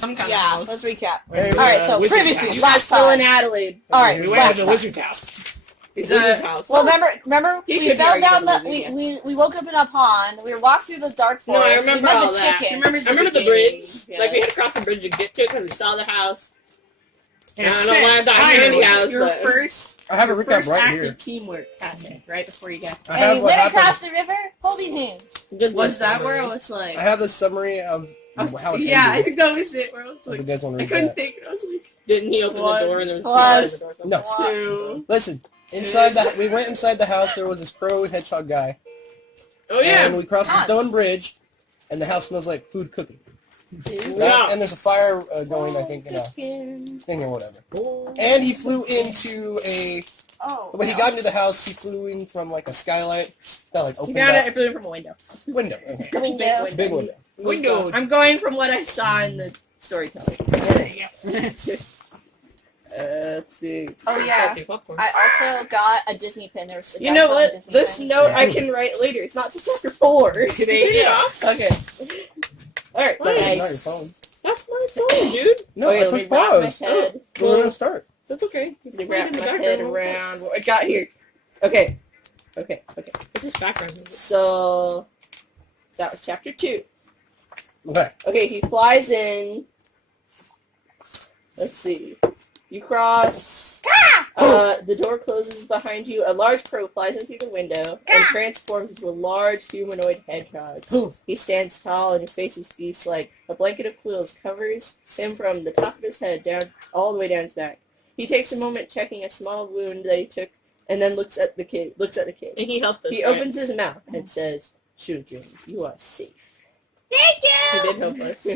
some kind of Yeah, house. let's recap. Hey, Alright, so Wizard's previously, house. last Still in time. Adelaide. Alright, We went last to the time. wizard's house. Wizard's house. Well, remember, He we could be fell down the, arguing with we woke up in a pond, we walked through the dark No, I forest, remember we met all the that. chicken. I remember the bridge. Like, we had to cross the bridge to get to it because we saw the house. And I don't know why I thought Hi, Randy was house, it your but- first I have a recap right active here. teamwork happened right before you got I And have we what went happened. across the river holding hands. Was that where I was like... I have the summary of how it yeah, I ended. think that was it. Where I was If you like, guys want to I read couldn't that. think. I was like, didn't he open One the door and there was plus the door? No. Two. Listen, we went inside the house. There was this crow hedgehog guy, Oh yeah. and we crossed the Nice. stone bridge, and the house smells like food cooking. Yeah. And there's a fire going, I think, in a thing or whatever. And he flew into a. Oh. When he got into the house, he flew in from like a skylight that like You opened found up. it. I flew in from a window. Window. Okay. Window. Big window. Window. I'm going from what I saw in the storytelling. There you go. Let's see. Oh, yeah. I also got a Disney pin. There was You know what? This note I can write later. It's not to chapter 4. Today. Yeah. Okay. Alright, Not guys. your phone. That's my phone, dude. No, Wait, I let me pushed wrap my pause. head. We're gonna start. That's okay. You can Wait, wrap in the my background, head what was around what I got here. Okay. What's this background music? So, that was chapter 2. Okay. Okay, he flies in. Let's see. You cross. The door closes behind you. A large crow flies in through the window and transforms into a large humanoid hedgehog. He stands tall and his face is beast-like. A blanket of quills covers him from the top of his head down all the way down his back. He takes a moment checking a small wound that he took and then looks at the kid. And he helped us. He opens his mouth and says, "Children, you are safe." Thank He you! did help us.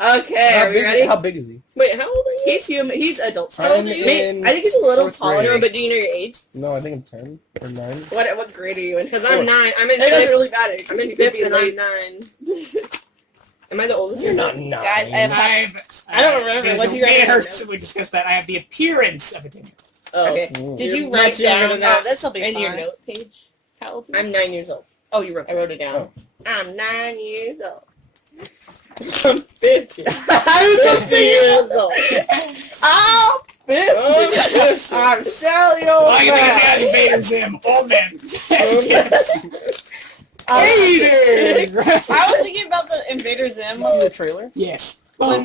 Okay, are we ready? How big is he? Wait, how old are you? He's human. He's adult. How old I'm are you? in I think he's a little fourth taller, grade. but do you know your age? No, I think I'm 10 or 9. What grade are you in? Because I'm 9. I'm in I think that's 5th. really bad. I'm in You could 5th be and late. I'm 9. Am I the oldest? You're not 9. Guys, I have I don't remember. What What'd you me and her write? we discussed that I have the appearance of a 10-year-old. Oh, Okay. Ooh. Did You're you write much younger down than that this'll be in fun. your note page? How old? I'm 9 years old. Oh, you wrote. I wrote it down. Oh. I'm 9 years old. I'm 50. I'm 50 years old. I'm 50. I'm Sally old Well, you think of me as man. Vader Zim, old man. Vader! I was thinking about the Invader Zim. You see the trailer? Yes. Yeah,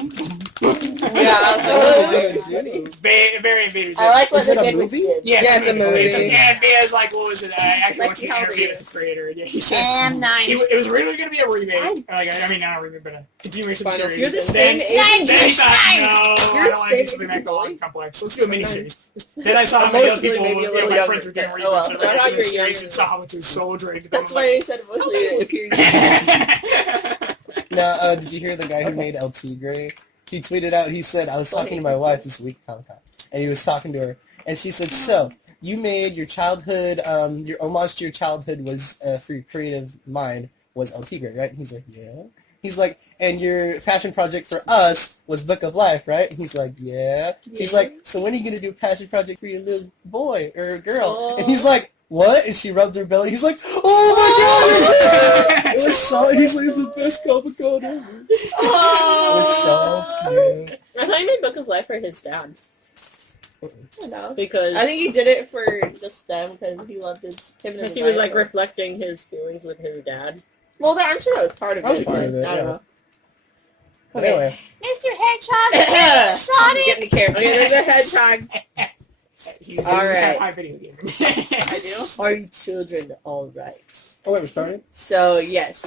I was like, Very Vader Zim. I like what Is it they a did with movie? kids. Yeah, Yeah, it's a movie. And Mia's like, what was it? I actually Like watched an how interview they- with the creator. And he said I'm 9. it was really going to be a remake. Like, I mean, not a remake, but a continuation Final series. You're the Then- same age. Then he thought, no, You're I don't want to do the something same that long age. complex. Let's do a miniseries. Then I saw how many other people, Emotionally, maybe a little my younger. friends were doing Oh, well. reboots of I thought the you were series younger. and saw which was so drained. That's why I said mostly it appears. Now, did you hear the guy who made LT Gray? He tweeted out, he said, I was talking to my wife this week, and he was talking to her, and she said, so, you made your childhood, your homage to your childhood was, for your creative mind, was LT Gray, right? And he's like, yeah. He's like, and your passion project for us was Book of Life, right? And he's like, yeah. She's Yeah. like, so when are you going to do a passion project for your little boy or girl? Oh. And he's like, what? And she rubbed her belly. He's like, oh my god! It was so, he's like, it's the best Comic Con ever. It was so cute. I thought he made Book of Life for his dad. I know. Because I think he did it for just them because he loved him. Because he was like reflecting his feelings with his dad. Well, I'm sure that was part of That was it. part but of it, I don't yeah. know. But anyway, Mr. Hedgehog, Sonic. Get in the camera. Okay, there's a hedgehog. He's All right. high video game. I do. Are you children all right? oh wait, we're starting? So yes.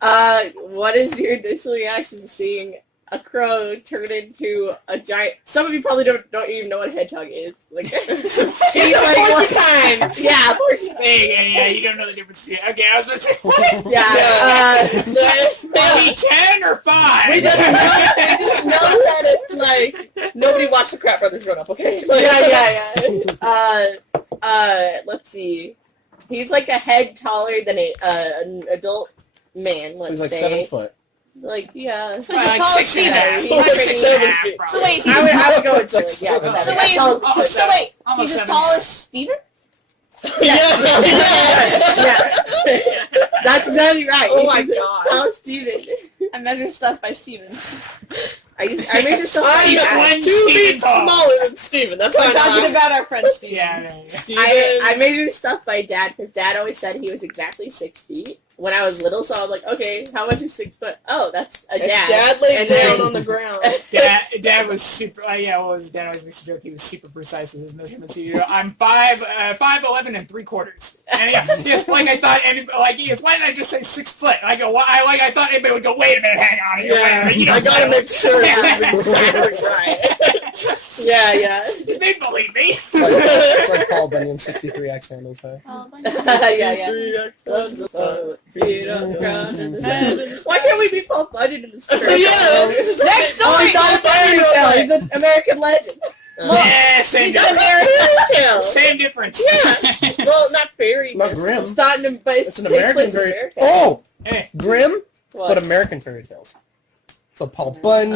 What is your initial reaction to seeing a crow turn into a giant? Some of you probably don't even know what a hedgehog is. Like, he's like one time. Yeah, Yeah, you don't know the difference. Okay, I was going to say, what? yeah. Maybe 10 or 5. We just know that it's like nobody watched the Crap Brothers grown up. Okay. Like, yeah. Let's see. He's like a head taller than an adult man. So Let's he's like say. 7 foot. Like, yeah. So he's as tall as Steven. He's like 7 feet. So wait, I would go with 2. Yeah. So wait, Almost so wait, Almost he's as 7. tall as Steven? Yeah. That's exactly right. Oh my god. Tell Steven. I measure stuff by Steven. I measure stuff by He's dad. one 2 feet Steven tall. smaller than Steven. That's We're why talking about our friend Steven. Yeah. Steven. I measure stuff by dad because dad always said he was exactly 6 feet when I was little. So I'm like, okay, how much is 6 foot? Oh, that's a If dad. Dad laid And down then- on the ground. Dad was super. What was his dad always makes a joke. He was super precise with his measurements. I'm 5'11" and 3/4. And just like I thought, he goes, why did I just say 6 foot? I go, I thought anybody would go, wait a minute, hang on here, wait a minute. You I don't gotta know. make sure that's exactly right. Yeah. They believe me. It's like Paul Bunyan's 63 X handles there. Oh, my yeah. Why can't we be Paul Bunyan in this story? Next Oh, story! he's not a fairy tale. He's an American legend. Yeah, same He's an difference. American tale. Same difference. Yeah. Well, not fairy. Not Grimm. It's not in, but It's an American place in fairy. America. Oh, Hey, Grimm, What? but American fairy tales. So Paul Bunyan.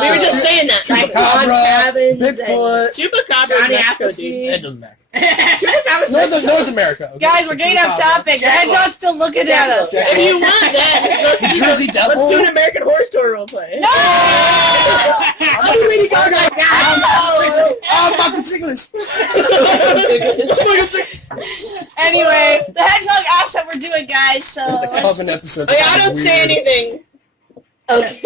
We were just saying that. like Chupacabra, Log Cabins Bigfoot. Chupacabra Johnny is Mexico, Appleseed. dude. It doesn't matter. Chupacabras North America. Okay? Guys, So we're getting off Chupacabra. topic. The hedgehog's still looking at us. Jack- If you want that, The Jersey Let's Devil. do an American Horror Story roleplay. No! I'm Lady Gaga. Oh, Michael Chiklis. Anyway, the hedgehog asked what we're doing, guys, so The let's... Coven episode. Hey, I don't say anything. Okay.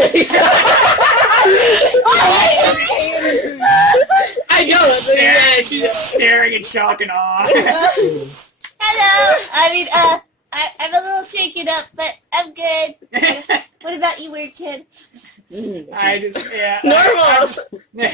I know. She's just staring in shock and awe. Hello! I'm a little shaken up, but I'm good. What about you, weird kid?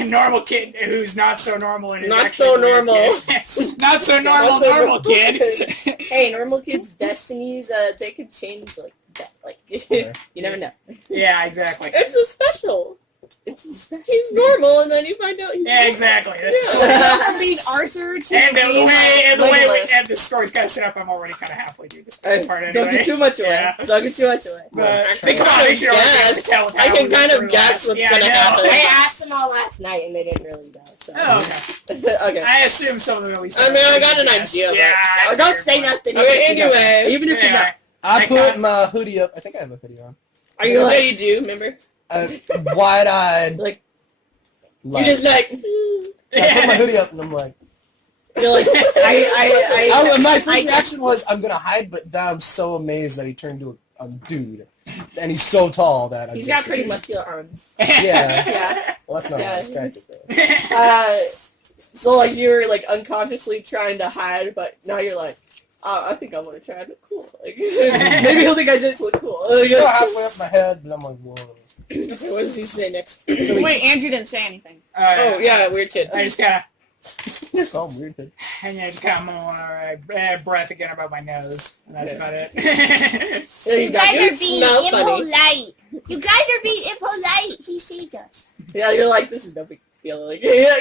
Normal kid who's not so normal and is Not actually so a weird normal. kid. Not so normal kid. Hey, normal kids' destinies, they could change like that. Like you never know. Yeah, exactly. It's so special. He's normal, and then you find out he's Yeah, exactly. That's From being Arthur to And the being way Legolas. and the story's kind of set up, I'm already kind of halfway through this part anyway. Don't get too much away. Yeah. Don't get too much away. But They come on, they should already be able to tell I can kind of guess what's yeah, gonna I know. happen. I asked them all last night, and they didn't really know. So. Oh, okay. Okay. I assume some of them at least. I mean, I got an idea, but- Yeah. Oh, don't say nothing. Okay, anyway. Even if you know. Yeah. I put my hoodie up. I think I have a hoodie on. Are you like, you do, remember? Wide-eyed. Like, You're just like, I put my hoodie up and I'm like, you're like, my first reaction was, I'm gonna hide, but then I'm so amazed that he turned into a dude, and he's so tall that I'm he's just, got pretty muscular arms. Yeah. Yeah. Well, that's not Yeah. all distracted though. So like you're like unconsciously trying to hide, but now you're like, oh, I think I want to try to look cool. Like maybe he'll think I just look cool. I go halfway up my head, but I'm like, whoa. okay, what does he say next? Wait, Andrew didn't say anything. Oh, yeah, weird kid. I just kind So I'm weird, kid. of mumble breath again about my nose, and that's about it. You guys are being smell funny. impolite. You guys are being impolite. He saved us. Yeah, you're like, this is no big deal. Like, yeah.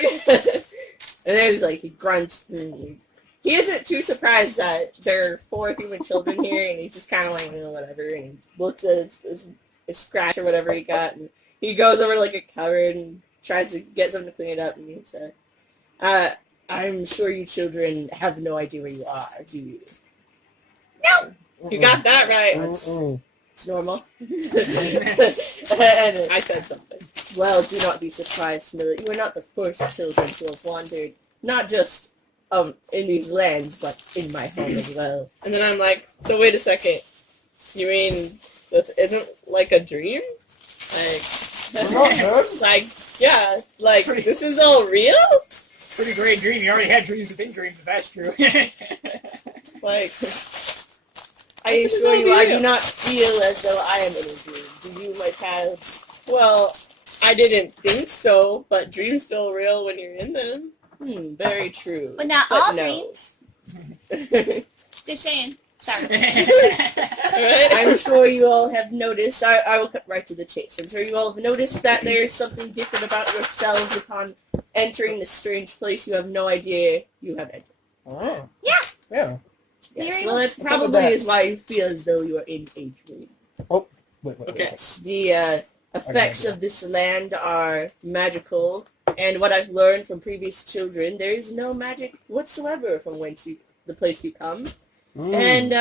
And then he's like, he grunts. And he isn't too surprised that there are 4 human children here, and he's just kind of like, whatever. And he looks at his scratch or whatever he got, and he goes over to like a cupboard and tries to get something to clean it up, and he said, I'm sure you children have no idea where you are, do you? No. You got that right. Mm-mm. It's normal. And I said something. Well, do not be surprised to know that you are not the first children to have wandered, not just in these lands, but in my home as well. And then I'm like, so wait a second. You mean this isn't like a dream? Like, We're not good. like, yeah, like, this is all real? Pretty great dream. You already had dreams within dreams, if that's true. Like, I assure you, I do not feel as though I am in a dream. Do you, my child? well, I didn't think so, but dreams feel real when you're in them. Very true. But not But all no. dreams. Just saying. Sorry. Alright? I'm sure you all have noticed, I will cut right to the chase. I'm sure you all have noticed that there is something different about yourselves upon entering this strange place you have no idea you have entered. Oh. Yeah. Yeah. Yes, You're well, it able- probably is why you feel as though you are in a dream. Wait. Okay. The effects of this land are magical, and what I've learned from previous children, there is no magic whatsoever from whence you the place you come, and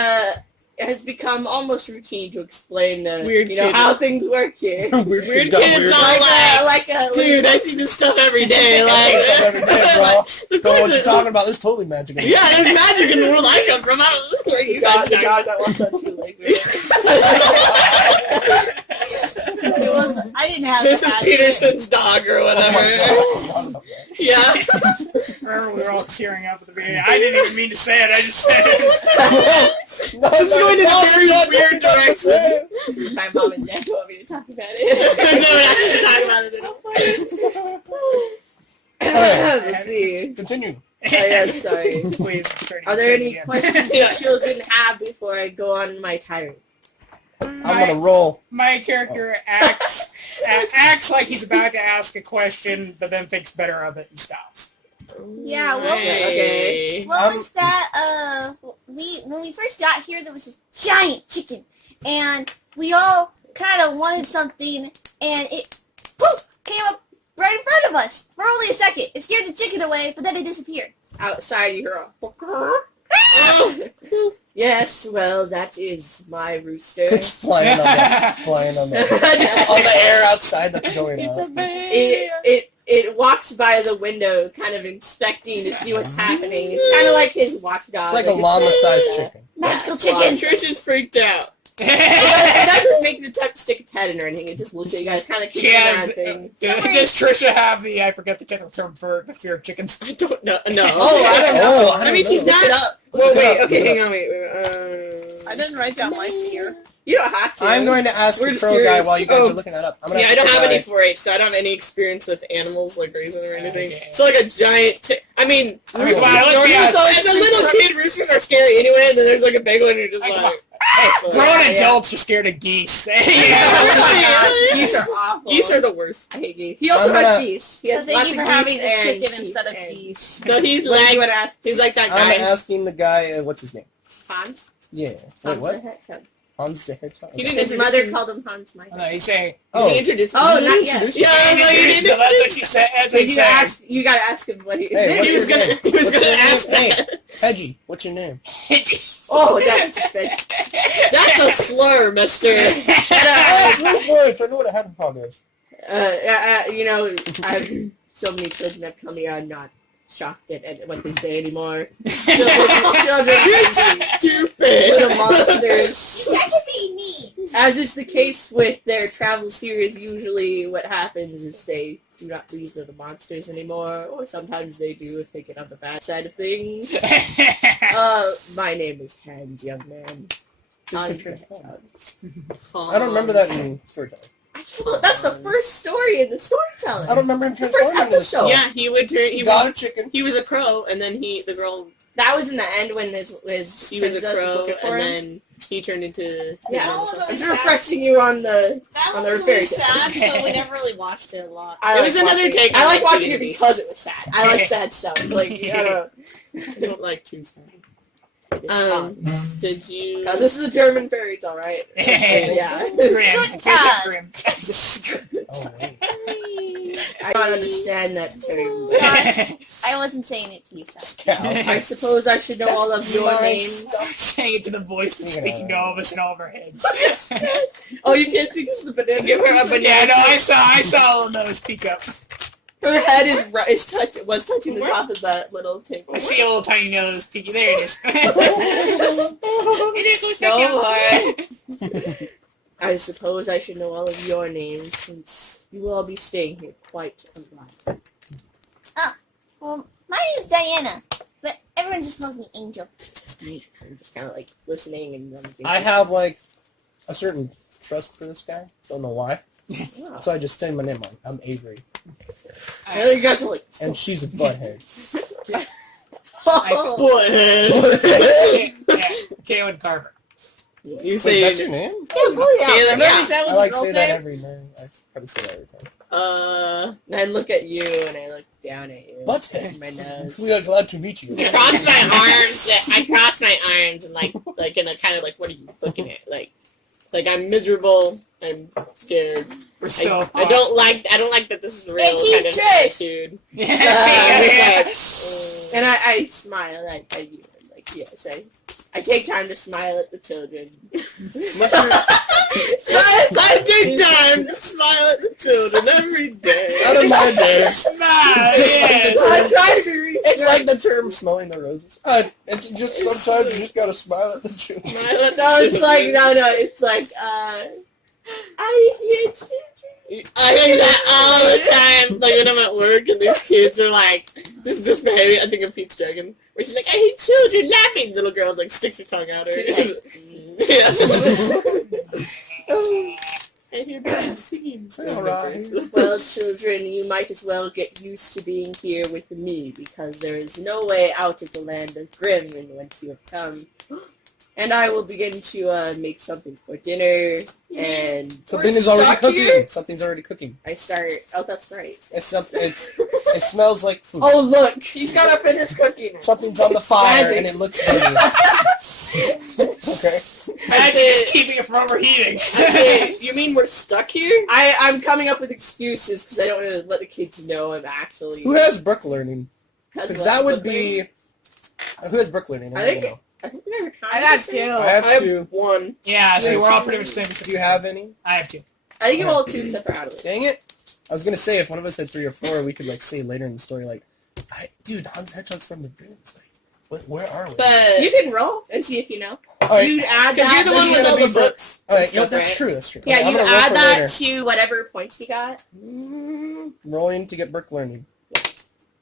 has become almost routine to explain Weird how things work here. Weird kids all like, dude, I see this stuff every day. Like, every day, bro. Don't know what you're talking about. There's totally magic in it. yeah, there's magic in the world I come from. I don't know where you guys The are. dog that walks on 2 legs. I didn't have This to is have Peterson's dog or whatever. Yeah. Remember, we were all tearing up at the beginning. I didn't even mean to say it. I just said it. No, It's going in a very weird direction. My mom and dad want me to talk about No, it. we're not going to talk about it. Let's see. Continue. Oh, yeah, sorry. Please, I'm starting Are to there change any again. questions that children have before I go on my tirade? I'm gonna roll. My character acts like he's about to ask a question, but then thinks better of it and stops. Yeah, what was, Okay. what was that? When we first got here, there was this giant chicken, and we all kind of wanted something, and it poof came up right in front of us for only a second. It scared the chicken away, but then it disappeared. Outside, you hear a Yes, well, that is my rooster. It's flying on the air outside that's going on. It walks by the window, kind of inspecting to see what's happening. It's kind of like his watchdog. It's like a llama-sized chicken. Magical chicken. chicken. Trish is freaked out. It doesn't make an attempt to stick its head in or anything. It just looks at you guys, kind of She kicking has around the, things. does Trisha have the, I forget the technical term for the fear of chickens? I don't know. No. Oh, I don't know. Oh, I mean, she's know. Look it not. up. Well, wait. Look it up, Okay, look it hang on. Wait. I didn't write down my fear. You don't have to. I'm going to ask We're the just pro guy curious. while you guys Oh. are looking that up. I'm gonna Yeah, ask I don't the have pro any guy. 4-H, so I don't have any experience with animals like raising or anything. Okay. So like a giant. I mean, I mean, come on, let's be honest. as a little kid, roosters are scary anyway. And then there's like a big one, and you're just Like, come like, Grown yeah. adults are scared of geese. Geese are awful. geese are the worst. I hate geese. He also I'm has gonna- geese. He has So thank lots you of for having geese the and chicken sheep instead of and- geese. So he's What do you like, want to ask? he's like that I'm guy. asking the guy, what's his name? Hans? Yeah. Wait, Hans what? the Hedgehog. Hans the Hedgehog? He didn't His introduce mother him. called him Hans Michael. No, he's saying. Oh. He introduced him. Oh, You not introduced yet. him? Yeah, no, you didn't. So that's what she said. That's what Did he you said. ask? You gotta ask him what he. Hey, what's He your was gonna. name? He was What's gonna your name? ask Hey, that. Hedgie, what's your name? Oh, that's bad. That's a slur, Mister. I know what a hedgehog is. You know, I have so many children that come here. I'm not shocked at what they say anymore. Children, Stupid. little monsters. That could be me. As is the case with their travels here, is usually what happens is they do not leave little monsters anymore, or sometimes they do if they get on the bad side of things. My name is Hans, young man. Hans the Hedgehog. I don't remember that in storytelling. Well, that's the first story in the storytelling. I don't remember him The first transforming into episode. stuff. Yeah, he would turn. He got a chicken. He was a crow, and then the girl. That was in the end when his He was a princess crow, looking for and him. then he turned into. Yeah. That one was I'm always just sad. refreshing you on the. That On one the was always fairy sad, so we never really watched it a lot. I It was another watching- take on, I like like, watching it Beauty. because it was sad. I like sad stuff. Like, I I don't like too sad. don't know. Did you? Because this is a German fairy tale, right? Yeah. Grim. Good Here's time. Grim. Oh, wait. I don't understand that term. I wasn't saying it to you, so. I suppose I should know all of your names. Saying it to the voice that's speaking to all of us in all of our heads. Oh, you can't see this is the banana. Give her a banana. Yeah, no, I saw all those peek up. Her head was touching the top of that little table. I see a little tiny nose peeking. There it is. No more. I suppose I should know all of your names since you will all be staying here quite a while. Well, my name's Diana, but everyone just calls me Angel. I'm just kind of like listening and I have, like, a certain trust for this guy. Don't know why. Wow. So I just say my name on. I'm Avery. And then you got to like. And she's a butthead. Butthead. Yeah, Kaylin Carver. You Wait, say that's your name? Oh yeah. Caleb, Remember yeah. you said it I was like a girl's say that name? every night. I probably say that every time. And I look at you and I look down at you. Butthead. My nose. We are glad to meet you. I cross my arms. I cross my arms and like in a kind of like, what are you looking at? Like I'm miserable. I'm scared. We're still. I don't like that this is real And she's kind of Trish. attitude. Yeah. And I smile at you. Like, Yes, I take time to smile at the children. I take time to smile at the children every day. Out of my day. Smile, yes. I try to be It's like the term smelling the roses. It's just sometimes you just gotta smile at the children. Smile at the No, it's like, children. no, it's like, I hate children. I think that all the time, like when I'm at work and these kids are like, this behavior, I think of Pete's Dragon, where she's like, I hate children laughing. Little girl like sticks her tongue out her. Yeah. I hear birds singing. Alright. Well, children, you might as well get used to being here with me, because there is no way out of the land of Grimm whence you have come. And I will begin to make something for dinner, and Something is already stuck cooking. here? Something's already cooking. I start. Oh, that's right. It smells like food. Oh, look, he's gotta finish cooking. Something's on the fire Magic. and it looks dirty. Okay. Magic is keeping it from overheating. Okay, you mean we're stuck here? I'm coming up with excuses because I don't want to let the kids know I'm actually. Who has book learning? Because Because that would be... Who has book learning? I don't think. know. I think we I got two. I have two. one. Yeah, so Yeah, we're all pretty much the Do same. you have any? I have 2. I think you all have two except for Adelaide. Dang it. I was going to say, if one of us had 3 or 4, we could, like, say later in the story, like, dude, Hans Hedgehog's from the Grimms. Like, where are we? But You can roll and see if you know. Alright. You add because that. you're the one This is with gonna all be the for- books. Alright, Stuff, that's right? true, that's true. Yeah, I'm you gonna roll add for that later. to whatever points you got. Rolling to get book learning.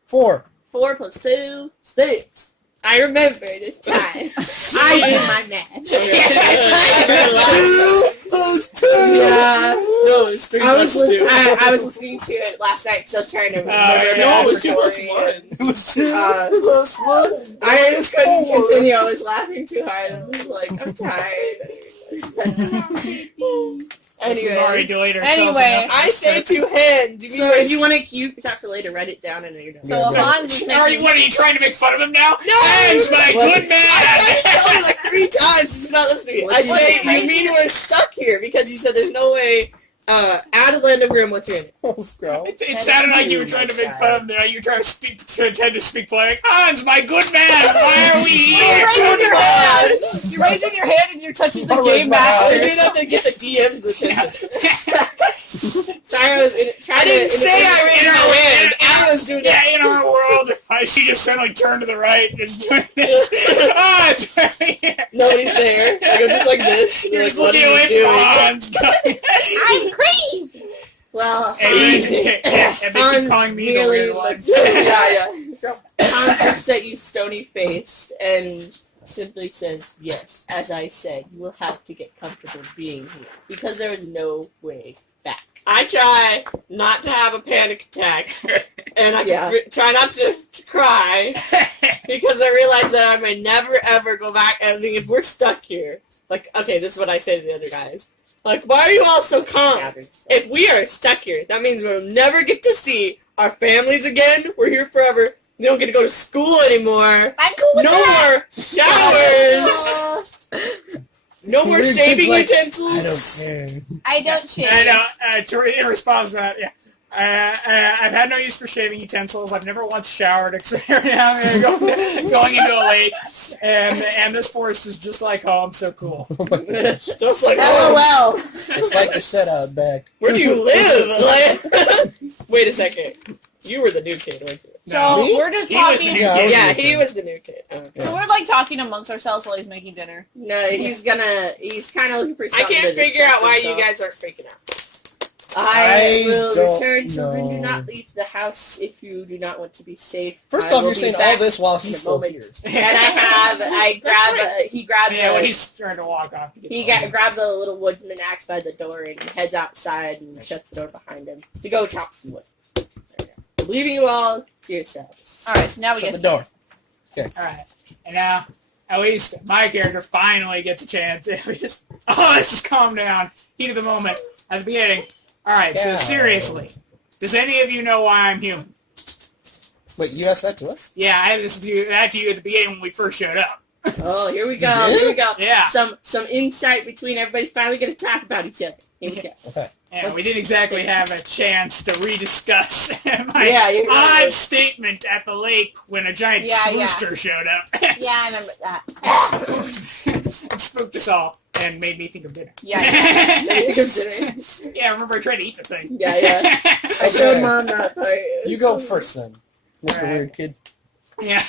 4. 4 plus 2, 6. I remember this time. I did my math. 2 plus 2! Yeah. No, it's 3 I was, plus 2. I was listening to it last night because I was trying to remember. yeah. No, it was the 2 plus story. 1. It was 2 Uh, plus 1. I just couldn't 4. continue. I was laughing too hard. I was like, I'm tired. We've already Anyway, delayed ourselves Anyway, enough. I say 2 hands. So if you want to keep that for later, write it down and then you're done. So Yeah, Hans is Are you, making... what, are you trying to make fun of him now? No! Hans, my What? good man! I like 3 times. He's not listening to me. I What say, did you you mean we're stuck here because you said there's no way out of the land of Grimm. What's your name? Oh, scroll. It sounded like you were trying to make fun of him. You were trying to pretend to speak like, Hans, my good man, why are we here? You're raising your hand and you're touching the I'll game raise my master. You didn't have to get the DM's attention. Sorry, I was trying I didn't say I raised my hand. I was doing Yeah, it. in our world, she just suddenly turned to the right and is doing this. Oh, it's Nobody's there. I go just like this. You're Like, just what are looking away you from doing? Hans. I'm green! Well, And they keep calling me the merely weird one. looks- yeah. Hans looks at you stony-faced and simply says, yes, as I said, you will have to get comfortable being here, because there is no way back. I try not to have a panic attack, and I Yeah. try not to cry, because I realize that I may never ever go back. And I think if we're stuck here, like, okay, this is what I say to the other guys. Like, why are you all so calm? If we are stuck here, that means we'll never get to see our families again. We're here forever. We don't get to go to school anymore. I'm cool with No that! more showers. No more Weird shaving kids like, utensils. I don't care. I don't shave. And in response to that, yeah. I've had no use for shaving utensils. I've never once showered except now going into a lake. And this forest is just like home, so cool. Oh my gosh. Just like, oh, LOL. It's like the setup back. where do you live? Like, wait a second. You were the new kid, weren't you? So Me? we're just He was the talking. new Yeah, I kid. was Yeah, the he kid. was the new kid. Oh. Yeah. So we're like talking amongst ourselves while he's making dinner. No, he's kind of looking for I something can't to figure out distract why you himself. guys aren't freaking out. I will don't return. Children, do know. not leave the house if you do not want to be safe. First I off, will you're be saying all back this while in he's a still moment. here. And he grabs Yeah, when a, he's starting to walk off. To get grabs a little woodsman axe by the door and heads outside and shuts the door behind him to go chop some wood. There we go. Leaving you all to yourselves. All right, so now we Shut get the door. Alright. And now, at least my character finally gets a chance. Oh, let's just calm down. Heat of the moment at the beginning. Alright, so Yeah. seriously. Does any of you know why I'm human? Wait, you asked that to us? Yeah, I listened to that to you at the beginning when we first showed up. Oh, here we go. You did? Here we go. Yeah. Some insight between everybody's finally going to talk about each other. Here we go. Okay. Yeah, we didn't exactly have a chance to rediscuss my Yeah, you're right. odd statement at the lake when a giant rooster showed up. Yeah, I remember that. It spooked us all and made me think of dinner. Yeah. Yeah, I remember I tried to eat the thing. Yeah. I showed Mom that part. You go first then, Mr. Alright. Weird Kid. Yeah.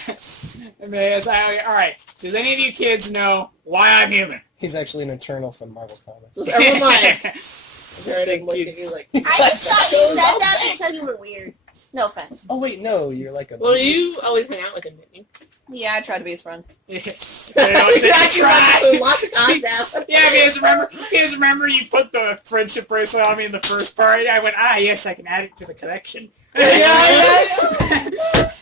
Alright, does any of you kids know why I'm human? He's actually an Eternal from Marvel Comics. Everyone like, look at you like. I just thought you said that because you were weird. No offense. Oh wait, no, you're like a. Well, you always hang out with him, didn't you? Yeah, I tried to be his friend. You know, try. Lots of contact. Yeah, because remember you put the friendship bracelet on me in the first part. I went, yes, I can add it to the collection.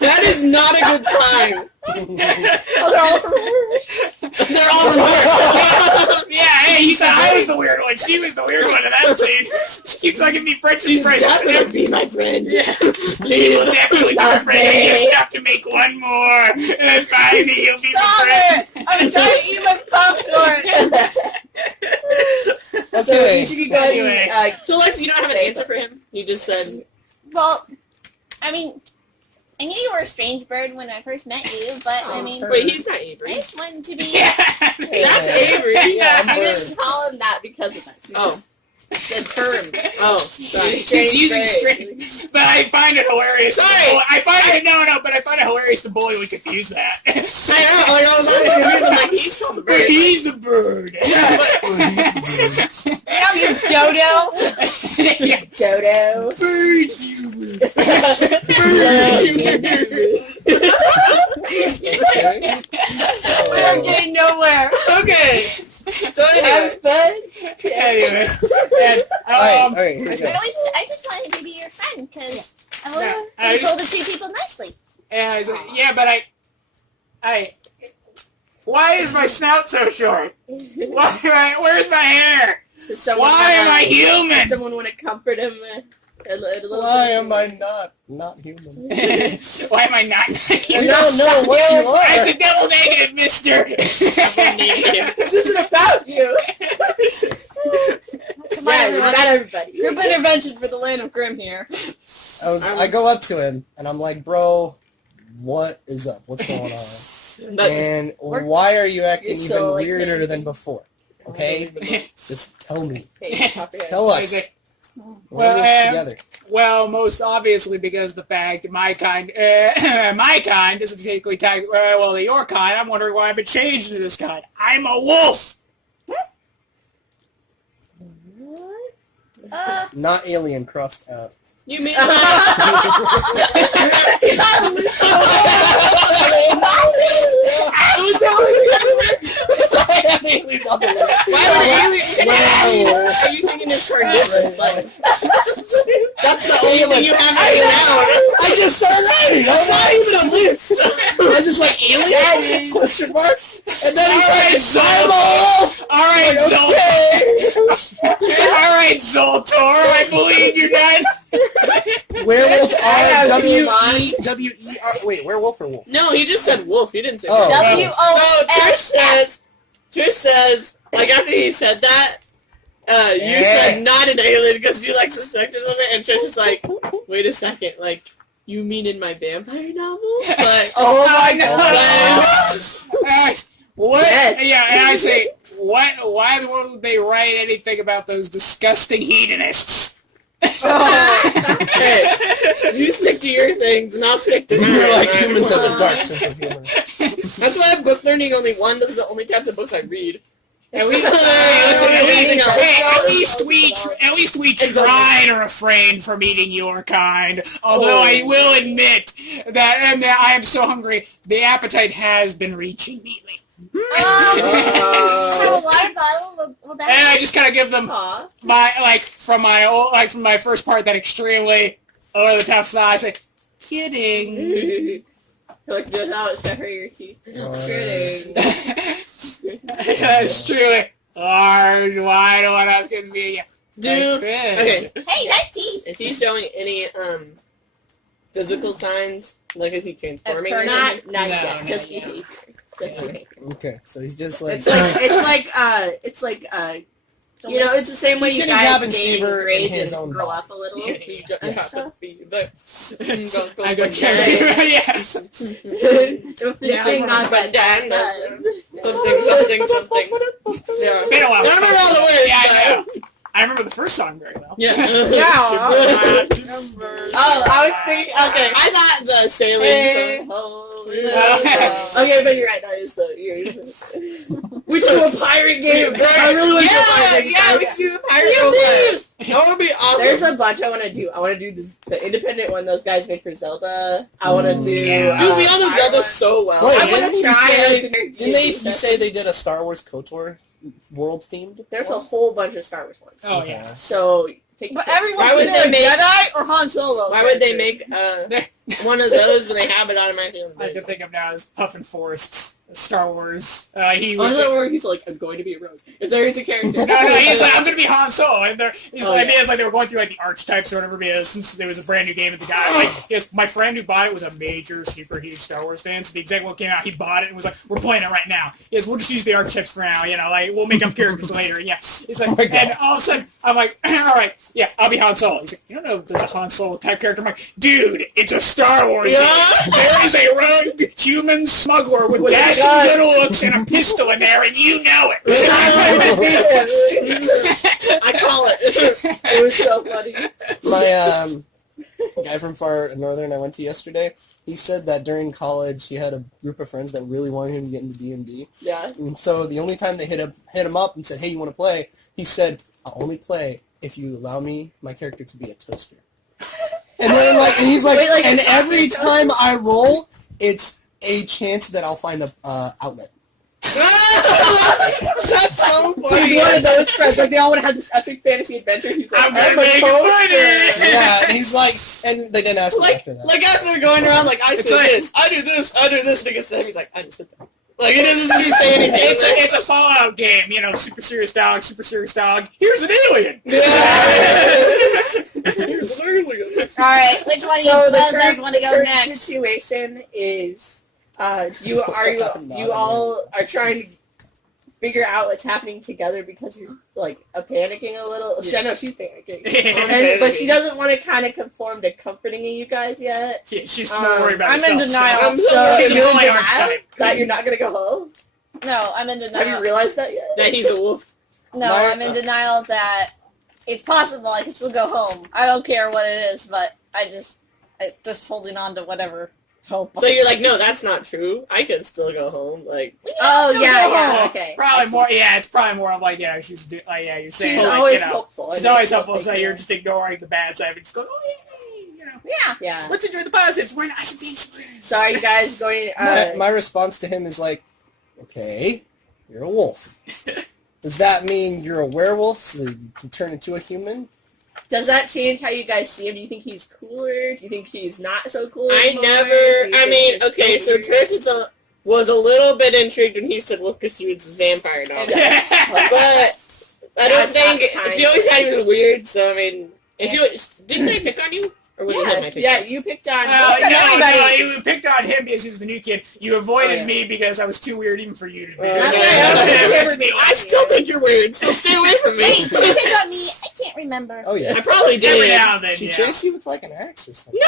That is not a good time. Oh, they're all from her. They're all weird. Yeah, hey, you said I was the weird one. She was the weird one in that scene. She keeps liking me friendship She's bracelets. definitely be my friend. Yeah. Please, definitely be my friend. I just have to make one more. And then finally he'll be my Stop friend. it! I'm trying to eat my popcorn! So Okay. you should go ahead Anyway. and, So, Lex, you don't have an answer for him? You just said... Well, I mean, I knew you were a strange bird when I first met you, but I mean, Wait, he's not I Avery. just wanted to be. Yeah. That's Avery. Yeah, I'm I Bird. didn't call him that because of that. Oh. The term. Oh, sorry. He's using strange. But I find it hilarious. Sorry. I find it but I find it hilarious the bully would confuse that. I know, like, I was always confused. I'm like, he's called the bird. He's the bird. Now you dodo! Yeah. Dodo. Bird humor. We're getting nowhere! Okay. So anyway. Have fun. Anyway. And, Alright, here we I go. just wanted to be your friend because I've Yeah, always I been just- told to treat people nicely. and I was like, yeah, but why is my snout so short? Where's my hair? Why am I human? Someone want to comfort him a little Why bit? am I not human? Why am I not I human? don't know what you It's are. a double negative, mister. This isn't about you. Come on, Yeah, everyone. not everybody. Group intervention for the land of Grimm here. I go up to him and I'm like, bro, what is up? What's going on? But And why are you acting You're even so, like, weirder than before? Okay? Just tell me. Hey, top your head. Tell us. We're in this together. Well, most obviously because the fact my kind doesn't particularly tag your kind. I'm wondering why I've been changed to this kind. I'm a wolf. Not alien, crossed out. you mean... Are you thinking his card different? Like, that's the only thing you have written down. I just started writing. I was not even a list. I just like alien question mark, and then he Alright, tried I'm a wolf. Alright, Okay. Alright, Zoltor, I believe you're done. Werewolf have R W Mulan. E W E R. Wait, werewolf or wolf? No, he just said wolf. He didn't say Oh. wolf. W-O-F. So Trish says, like after he said that, you Yeah. said not an alien because you like suspected of it, and Trish is like, wait a second, like, you mean in my vampire novels? Like, Oh my God. What? Yes. Yeah, and I say, what? Why in the world would they write anything about those disgusting hedonists? hey, you stick to your things, and I'll stick to mine. We're like right? humans have a dark sense of humor. That's why I'm book learning only one. Those are the only types of books I read. At least, at least we try to refrain from eating your kind. Although I will admit that I am so hungry, the appetite has been reaching me lately. Have a water bottle. Will that And I just kind of give them Aw. from my first part that extremely over the top smile. I say, kidding. Like, just out, show her your teeth. Kidding. That's true. Why do I was going to be Dude, okay, Hey, nice teeth. is he showing any physical signs? Like, is he transforming? or Not, anything? not No, yet. not Just yet. behavior. Just behavior. Okay, so he's just like It's like Don't You know, it's the same way He's you getting guys Gavin gain Saber in grades his and own grow body. up a little. Yeah. You just Yeah. have to be there. I go carry. Yes. Fifteen on bandanas. Something. Yeah. Been a while. I don't remember all the words. Yeah, I but- know. I remember the first song very well. Yeah. Oh, I was thinking. Okay. I thought the sailing Hey. song. Oh, Yeah. okay, but you're right. That is the. We should do a pirate game, bro. I really want to do a pirate game. Yeah, we should do a pirate game. That would be awesome. There's a bunch I want to do. I want to do the independent one those guys made for Zelda. I want to do. Yeah. Dude, we all know Fire Zelda one. so well. Wait, I didn't want to you try. say- Didn't You say they did a Star Wars KOTOR world themed? There's a whole bunch of Star Wars ones. Oh yeah. So take. But pick. everyone's Why would either they a make- Jedi or Han Solo. Why would they character. make one of those when they have it automatically on I the can think of now is Puffin Forrest's Star Wars. He Oh, is was. that where he's like, I'm going to be a rogue. If there is a character. No, he's like, I'm gonna be Han Solo, and his Oh, idea yeah. is like they were going through like the archetypes or whatever, because since there was a brand new game, and the guy like, yes, my friend who bought it was a major, super huge Star Wars fan. So the exact one came out, he bought it and was like, we're playing it right now. Yes, we'll just use the archetypes for now, you know, like we'll make up characters later. Yeah, it's like, Oh my God. and all of a sudden I'm like, all right, yeah, I'll be Han Solo. He's like, you don't know if there's a Han Solo type character. I'm like, dude, it's a Star Wars Yeah. game. There is a rogue human smuggler with What do you dashing got? good looks and a pistol in there, and you know it. I call it. It was so funny. My guy from far northern I went to yesterday, he said that during college he had a group of friends that really wanted him to get into D&D. Yeah. And so the only time they hit him up and said, hey, you want to play? He said, I'll only play if you allow me, my character, to be a toaster. And then and he's like, Wait, like and a every toaster? time I roll, it's a chance that I'll find a outlet. That's so He's funny. one of those friends. Like they all want to have this epic fantasy adventure. He's like, I'm gonna a make it toaster. funny. Yeah, and he's like, and they didn't ask him Like, after that. like as they're going around, like I It's say like- this, I do this, I do this, and he gets to him, he's like, I just sit there. Like it doesn't even say anything. It's a Fallout game, you know, super serious dog, here's an alien. Here's an alien. All right, which one of you So the guys want to go current next? situation is, you all are trying to figure out what's happening together because you're like panicking a little. Yeah. No, she's panicking, Yeah, but she doesn't want to kind of conform to comforting you guys yet. she's more worried about I'm in herself. denial. So She's a you're in bully denial archetype. that you're not gonna go home. No, I'm in Have you denial. realized that yet? That he's a wolf. No, My- I'm in denial that it's possible I can still go home. I don't care what it is, but I just holding on to whatever hope. So you're like, no, that's not true. I could still go home. Like, Oh still yeah, go yeah, home. okay. Probably more. Yeah, it's probably more of like, yeah, you're saying She's like, always you know, helpful. she's always helpful. So you're just ignoring the bad side and just going, oh yeah, you know, Yeah. Yeah. let's enjoy the positives. We're nice and peaceful. So are you guys going? My response to him is like, okay, you're a wolf. Does that mean you're a werewolf so you can turn into a human? Does that change how you guys see him? Do you think he's cooler? Do you think he's not so cool? I anymore? Do never. you I think mean, it's okay, so weird? Trish was a little bit intrigued when he said, "Well, because she was a vampire now." But I don't That's think half the she always had me weird. So I mean, and didn't they pick on you, or was it him I picked yeah, on? you picked on. Well, you picked on no, everybody. you picked on him because he was the new kid. You avoided Oh, yeah. me because I was too weird even for you to be. That's Yeah. right. I still think you're weird. So stay away from Wait, me. did you pick on me? I can't remember. Oh yeah. I probably Every did. now and then, She yeah. chased you with like an axe or something.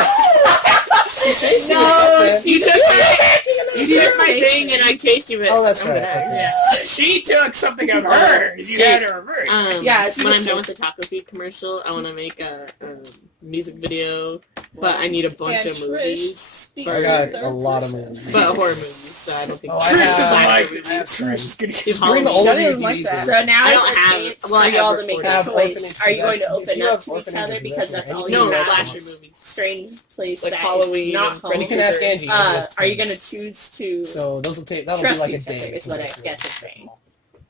She chased you no, with something. you took my thing and I chased you with. Oh, that's I'm right. gonna- Okay. Yeah. She took something of hers. You had to reverse. Yeah, she when was I'm done with just- the taco food commercial, I want to make a music video, but I need a bunch And of Trish movies. speaks for- I got third a lot of person. movies. But horror movies, so I don't think. Oh, I Trish have- doesn't Slasher like movies. this. Trish is gonna It's Bring the Halloween. old Johnny doesn't like DVDs that. in. So now I it's don't a have- chance well, I for y'all have to make a Have choice. orphanage Are you going to possession. open If you up have to each orphanage other because that's all possession, you No, have. slasher movies. strange place Like that is Halloween not and home? Freddy You can ask Krueger. Angie. Are you going to choose to So those will take. That'll be trust like a each other? day. Is what I guess it's saying.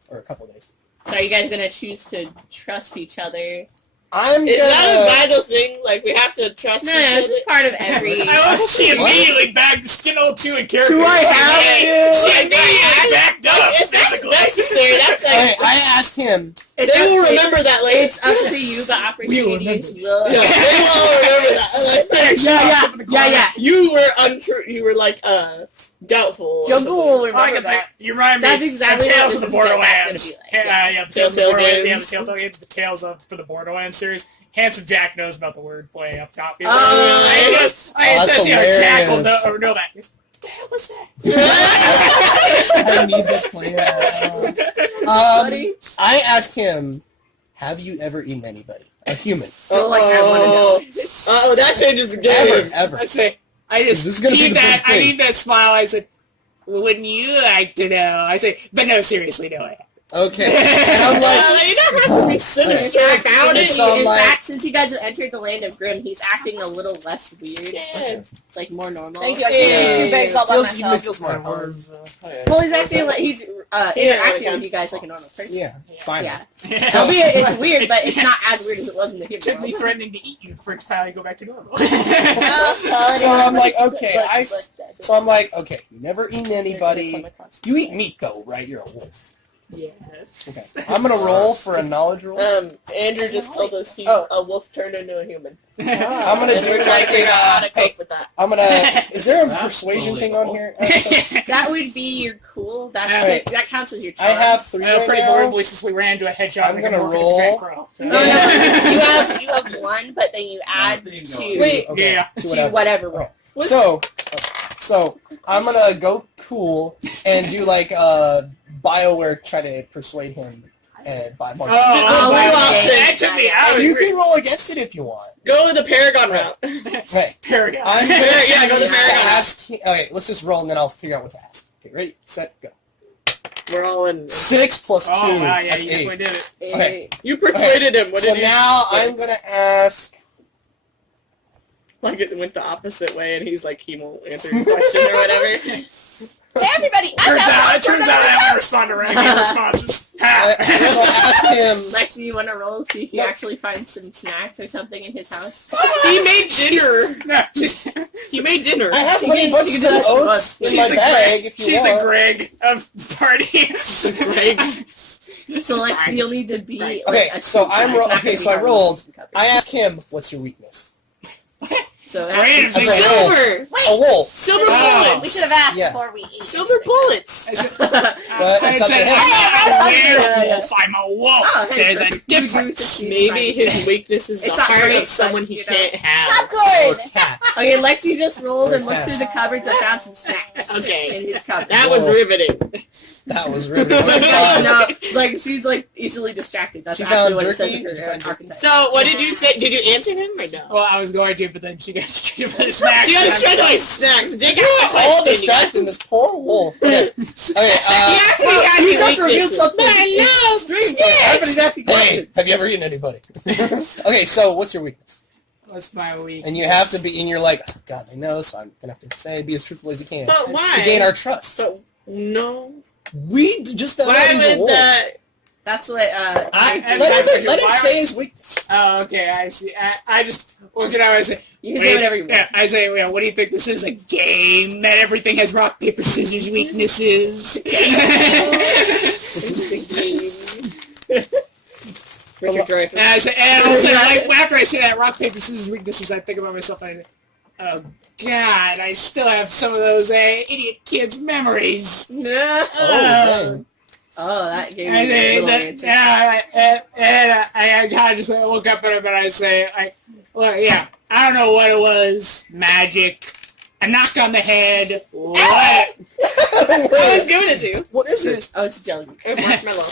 Or a couple days. So are you guys going to choose to trust each other? I'm Is that a gonna. vital thing? Like we have to trust No, each no, other? it's just part of every. I love she What? immediately backed skin old 2 in character. Do I She have immediately- to? She Like, immediately backed up, If that's physically. necessary, that's Hey, like, I asked him. It's they will up to- remember that later. It's up to you, but opportunities will. Yeah, they will remember that. Yeah, Yeah, yeah. Something to Yeah. You were untrue. You were like doubtful. Jungle will remember I can that. you remind me That's exactly of what Tales of this the is gonna Borderlands. be like. Yeah, the Tales of the Telltale Borderlands. games. Yeah, the Telltale games, the Tales of for the Borderlands series. Handsome Jack knows about the wordplay up top. Oh, I says, Jack will know that. What the hell was that? I need to play that. I asked him, have you ever eaten anybody? A human. Oh, that changes the game. Ever. I say, I just This is gonna be need the that. big I thing. need that smile. I said, wouldn't you like to know? I say, but no, seriously, no. I Okay. And I'm like, You don't have to be sinister about it. So I'm in like- fact, since you guys have entered the land of Grimm, he's acting a little less weird. Like, more normal. Thank you. I can't eat 2 bags all by feels, myself. feels more. Well, he's actually like, he's interacting with you guys like a normal person. Yeah, fine. Yeah. So, Albeit it's weird, but it's not as weird as it was in the took human me world. threatening to eat you for it to finally go back to normal. So I'm like, okay, So I'm like, okay, you never eaten anybody. You eat meat though, right? You're a wolf. Yes. Okay. I'm gonna roll for a knowledge roll. Andrew just told us he's Oh. a wolf turned into a human. I'm gonna And do we're like trying to figure out how to a. Hey, cope with that. I'm gonna. Is there a persuasion thing on here? That would be your cool. Alright. That counts as your I charm. have 3 right pretty now. horribly since we ran into a hedgehog. I'm like gonna a normal roll. giant crow. So- No, you have 1, but then you add Wait, 2 Wait, Okay, Yeah. to to whatever roll. So I'm gonna go cool and do like BioWare try to persuade him and buy more. Oh, okay. that took me out. So you can roll against it if you want. Go with the Paragon route. Right. Paragon. I'm gonna Yeah, go choose to to Paragon. ask. Okay, let's just roll and then I'll figure out what to ask. Okay, ready, set, go. We're all in. 6 plus 2. Oh, wow, yeah, That's you 8. definitely did it. Okay. You persuaded him. What So did you now say? I'm gonna ask. Like it went the opposite way, and he's like, he won't answer your question or whatever. Hey, everybody! It turns out I don't respond to random responses. So I asked him. Lexi, you want to roll see if he No. actually finds some snacks or something in his house? He made dinner. No, she's, He made dinner. I have You honey can- bunches you of can do what you oats want. in my the bag if you she's want. the Greg of the party. Greg. So, like, you'll need to be... Right. Okay, like, a so super- I'm it's ro- not okay, gonna so be I hard rolled. to cover. I asked him, "What's your weakness?" So, Random that's- I'm things. saying, Silver. A wolf. Silver Oh. We bullets. should have asked Yeah. before we ate. Silver bullets. I said, But I it's up to said, him. I'm not a Yeah. werewolf. I'm a wolf. Oh, hey, There's a you difference. do Maybe his weakness is the It's not heart great, of someone but, he you know. can't have. Or Popcorn! cat. Okay, Lexi just rolled and Or looked cat. through the cupboards and found some snacks Okay. in his cupboard. That was Whoa. riveting. That was really good. No, like, she's, like, easily distracted. That's She actually found what it says jerky? in Did you her find jerky? archetype. So, what did you say? Did you answer him or no? Well, I was going to, but then she got distracted by the snacks. She got and I'm- distracted by snacks. Jake You asked were a all question. distracting this poor wolf. Okay, okay. He asked me how You he just revealed weaknesses. something. I love Strange. snacks. Everybody's asking Hey, questions. have you ever eaten anybody? Okay, so what's your weakness? What's my week? And you have to be, and you're like, oh, God, I know, so I'm gonna have to say, be as truthful as you can. But It's why? to gain our trust. So, no. We just don't know Why he's a would wolf. that... That's what, Let him say his weakness. Oh, okay, I see. I just, what can I say? you can say whatever you want. Yeah, I say, well, what do you think this is? A game that everything has rock, paper, scissors weaknesses? Richard Dreyfuss. And I say, and also, like, after I say that rock, paper, scissors weaknesses, I think about myself and oh, God, I still have some of those idiot kids' memories. Oh, dang. Oh, that gave And me a little then, answer. I kind of just look up at it, but I say, well, yeah, I don't know what it was. Magic. A knock on the head. What? I was giving it to you. What is it? Oh, it's jelly. Or marshmallow.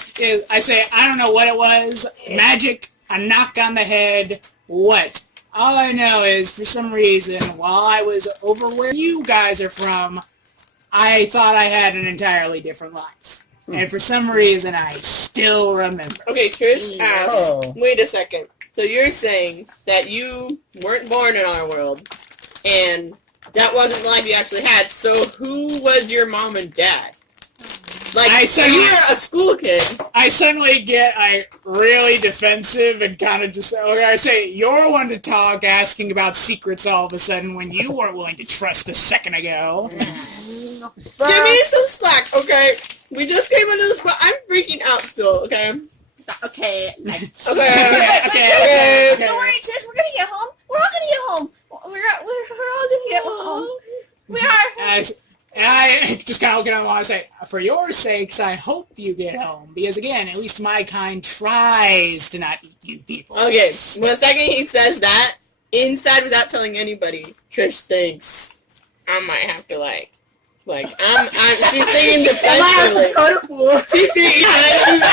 I say, I don't know what it was. Magic. A knock on the head. What? All I know is, for some reason, while I was over where you guys are from, I thought I had an entirely different life. And for some reason, I still remember. Okay, Trish asked, Oh. wait a second. So you're saying that you weren't born in our world, and that wasn't the life you actually had, so who was your mom and dad? Like, so you're a school kid. I suddenly get really defensive and kind of just, okay, I say, you're one to talk, asking about secrets all of a sudden when you weren't willing to trust a second ago. Give me some slack, okay? We just came into the spot. I'm freaking out still, okay? Okay. Okay. Okay. Don't worry, Trish. We're gonna get home. We're all gonna get home. We're all gonna get home. We are. And I just kind of look at him and say, for your sakes, I hope you get home. Because, again, at least my kind tries to not eat you people. Okay, the second he says that, inside without telling anybody, Trish thinks I might have to, she's thinking defensively. She's thinking defensively.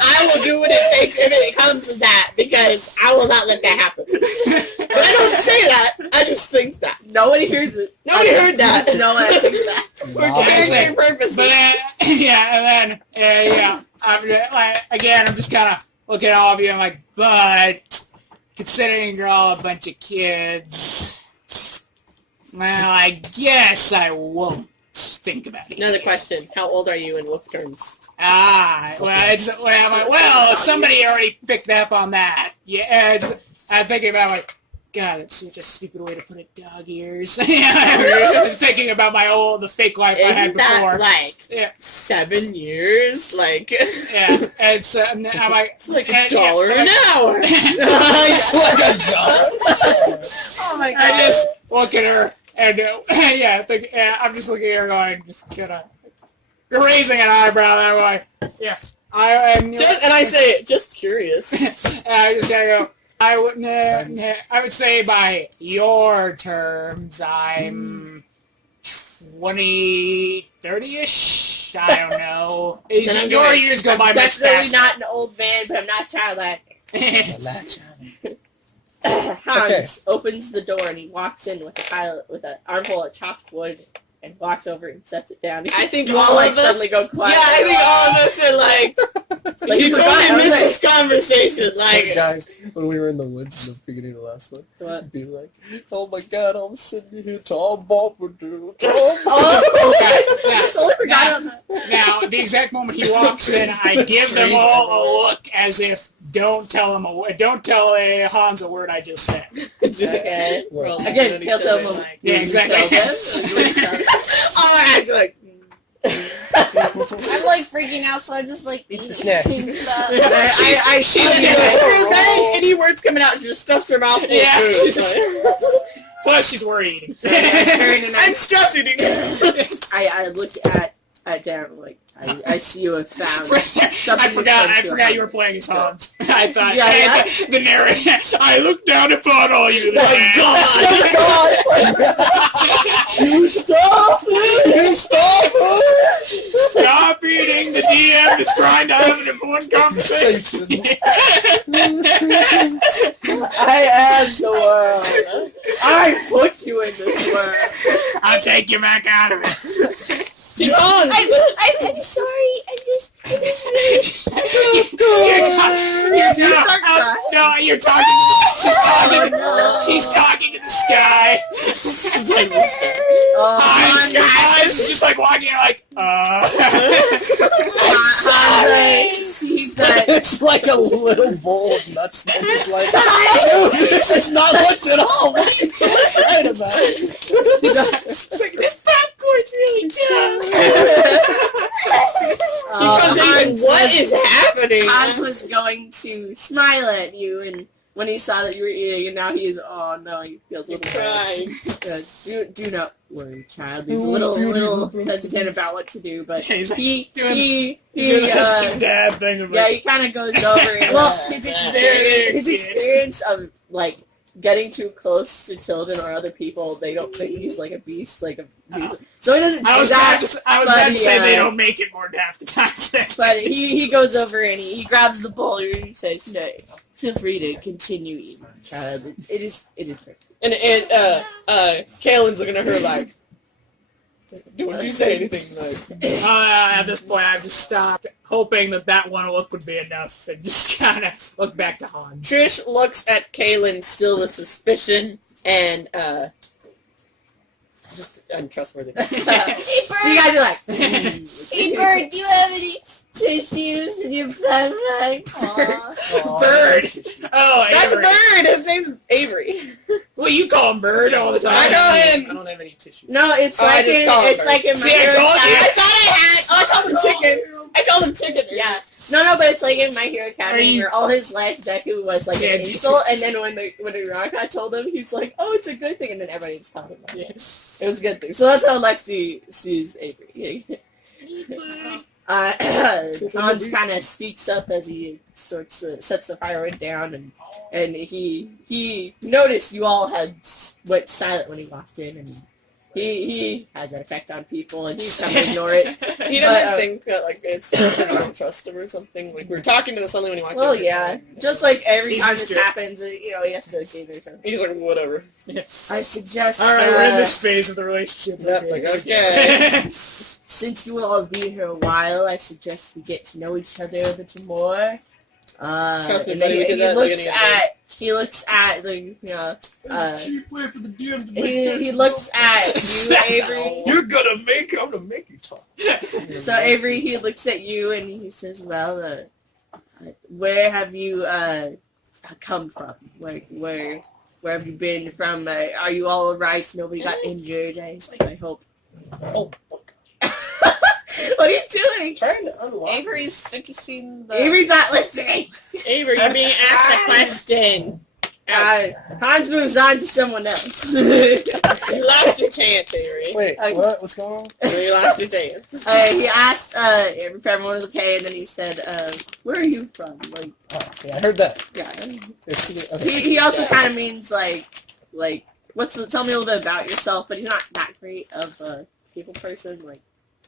I will do what it takes if it comes to that, because I will not let that happen. But I don't say that, I just think that. Nobody hears it. Nobody heard that. No one thinks that. We're doing it purposely. But then, I'm just kind of looking at all of you, I'm like, but considering you're all a bunch of kids, well, I guess I won't think about it. Another question, how old are you in wolf terms? Somebody already picked up on that. Yeah, I'm thinking about, like, God, it's such a stupid way to put it, dog ears. I'm thinking about the fake life I had before. That, 7 years? Yeah, and so I'm like, it's like $1 an hour. It's like $1. Oh my god. I just look at her, and I'm just looking at her going, just kind of raising an eyebrow, and I'm like, yeah, I say, just curious. and I just gotta go, I would say by your terms, I'm 20, 30-ish? I don't know. Your years go by much faster. I'm definitely not an old man, but I'm not childlike. Hans opens the door and he walks in with an armful of chopped wood and walks over and sets it down. I think you all of us suddenly go quiet. Yeah, I think all of us are you totally missed this conversation. Guys, when we were in the woods in the beginning of the last one, what? Be like, oh my god, I'm sitting here, Tom Bombadil, I totally forgot about that. Now, the exact moment he walks in, I give them all a look as if, don't tell Hans a word I just said. Okay. Well, again, telltale moment. Yeah, exactly. I'm like freaking out, so I just like Eat the snacks. stuff. She's dead. Any words coming out, she just stuffs her mouth full of Yeah, food. Plus, she's worried. I'm stress eating. I look at Dan like I see you have found something. I forgot you were playing as Hans. I thought the narrator. I looked down upon all you. You stop! You stop! Stop eating. The DM is trying to have an important conversation. I am the world. I put you in this world. I'll take you back out of it. She's on. I'm sorry. I just You're talking. She's talking to the sky. Guys, just like walking, like, It's like a little bowl of nuts. And it's like, dude, this is not much at all. What are you crying about? It's like, this popcorn's really dumb. What is happening? Hans was going to smile at you, and when he saw that you were eating, and now he's, oh no, he feels a little crying. Do not worry, child. He's a little hesitant about what to do, but he doing this to dad thing. Yeah, he kind of goes over and his experience of like getting too close to children or other people, they don't think he's like a beast, so he doesn't. I was about to say they don't make it more than half the time. But he goes over and he grabs the bowl and he says, "No, feel free to continue eating, child. It is perfect." And Kaylin's looking at her like, don't you say anything like. At this point, I've just stopped, hoping that one look would be enough, and just kind of look back to Hans. Trish looks at Kaylin still with suspicion and just untrustworthy. Hey, So you guys are like, Hey, Bird, do you have any tissues in your backpack? Bird! Oh, That's Avery. Bird! His name's Avery. Well, you call him Bird all the time. I know him. I don't have any tissue. no, it's Oh, I like just in called it's her. like in See, I told you. I thought I had. Oh, I called him chicken. I called him chicken. Yeah. No, but it's like in My Hero Academia you- where all his life Deku was like Yeah, an insult, and then when the Uraraka told him, he's like, oh, it's a good thing, and then everybody just called him that. Yes. It was a good thing. So that's how Lexi sees Avery. Hans kind of speaks up as he sets the firewood down, and he noticed you all had went silent when he walked in, and he has an effect on people, and he's kind of ignore it. He doesn't think that like it's I don't trust him or something. Like we're talking to something when he walked Well, in. yeah, just like every He's time used this to it. happens, he has to give it a chance. He's like whatever. I suggest, All right, we're in this phase of the relationship. Yep, like, okay. since you all have been here a while, I suggest we get to know each other a little more. Trust me, And buddy, we did that like he looks at the Cheap way for the DM to he looks at you, Avery. I'm gonna make you talk. So Avery, he looks at you and he says, "Well, where have you come from? Where have you been from? Are you all alright? Nobody got injured? I hope." Oh. What are you doing? Trying to unlock. Avery's fixing the... Avery's not listening. Avery, you're being asked a question. Hans moves on to someone else. You lost your chance, Avery. Wait, what? What's going on? You lost your chance. He asked if everyone was okay, and then he said, "Where are you from?" Like, Oh, yeah, I heard that. yeah. Okay. He also kind of means like tell me a little bit about yourself, but he's not that great of a people person. Like,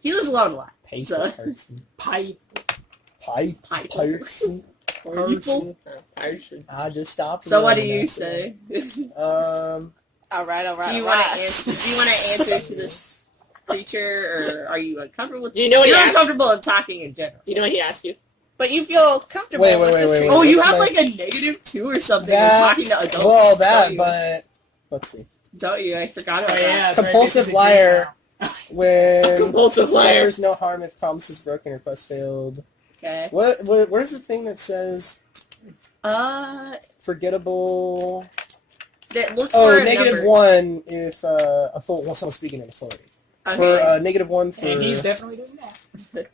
he lives alone a lot. Paper So- person. Pipe. Pipe person. People. I just stopped. So what do running you after say? that. All right. Do you want to answer to this creature, or are you uncomfortable with? Do you know what he You're asked? uncomfortable in talking in general. Do you know what he asked you? But you feel comfortable Wait, with this wait. creature. Oh, you what's have my- like a -2 or something. That- You're talking to adults. Well, that, don't you? but let's see. Don't you? I forgot Oh about yeah, that. that's right. Compulsive This is a liar. dream When Compulsive liar. suffers no harm if promises broken or quest failed. Okay. Where's the thing that says forgettable? Look Oh, for a negative number. -1 if someone's speaking in authority. Okay. For -1 for And he's definitely doing that.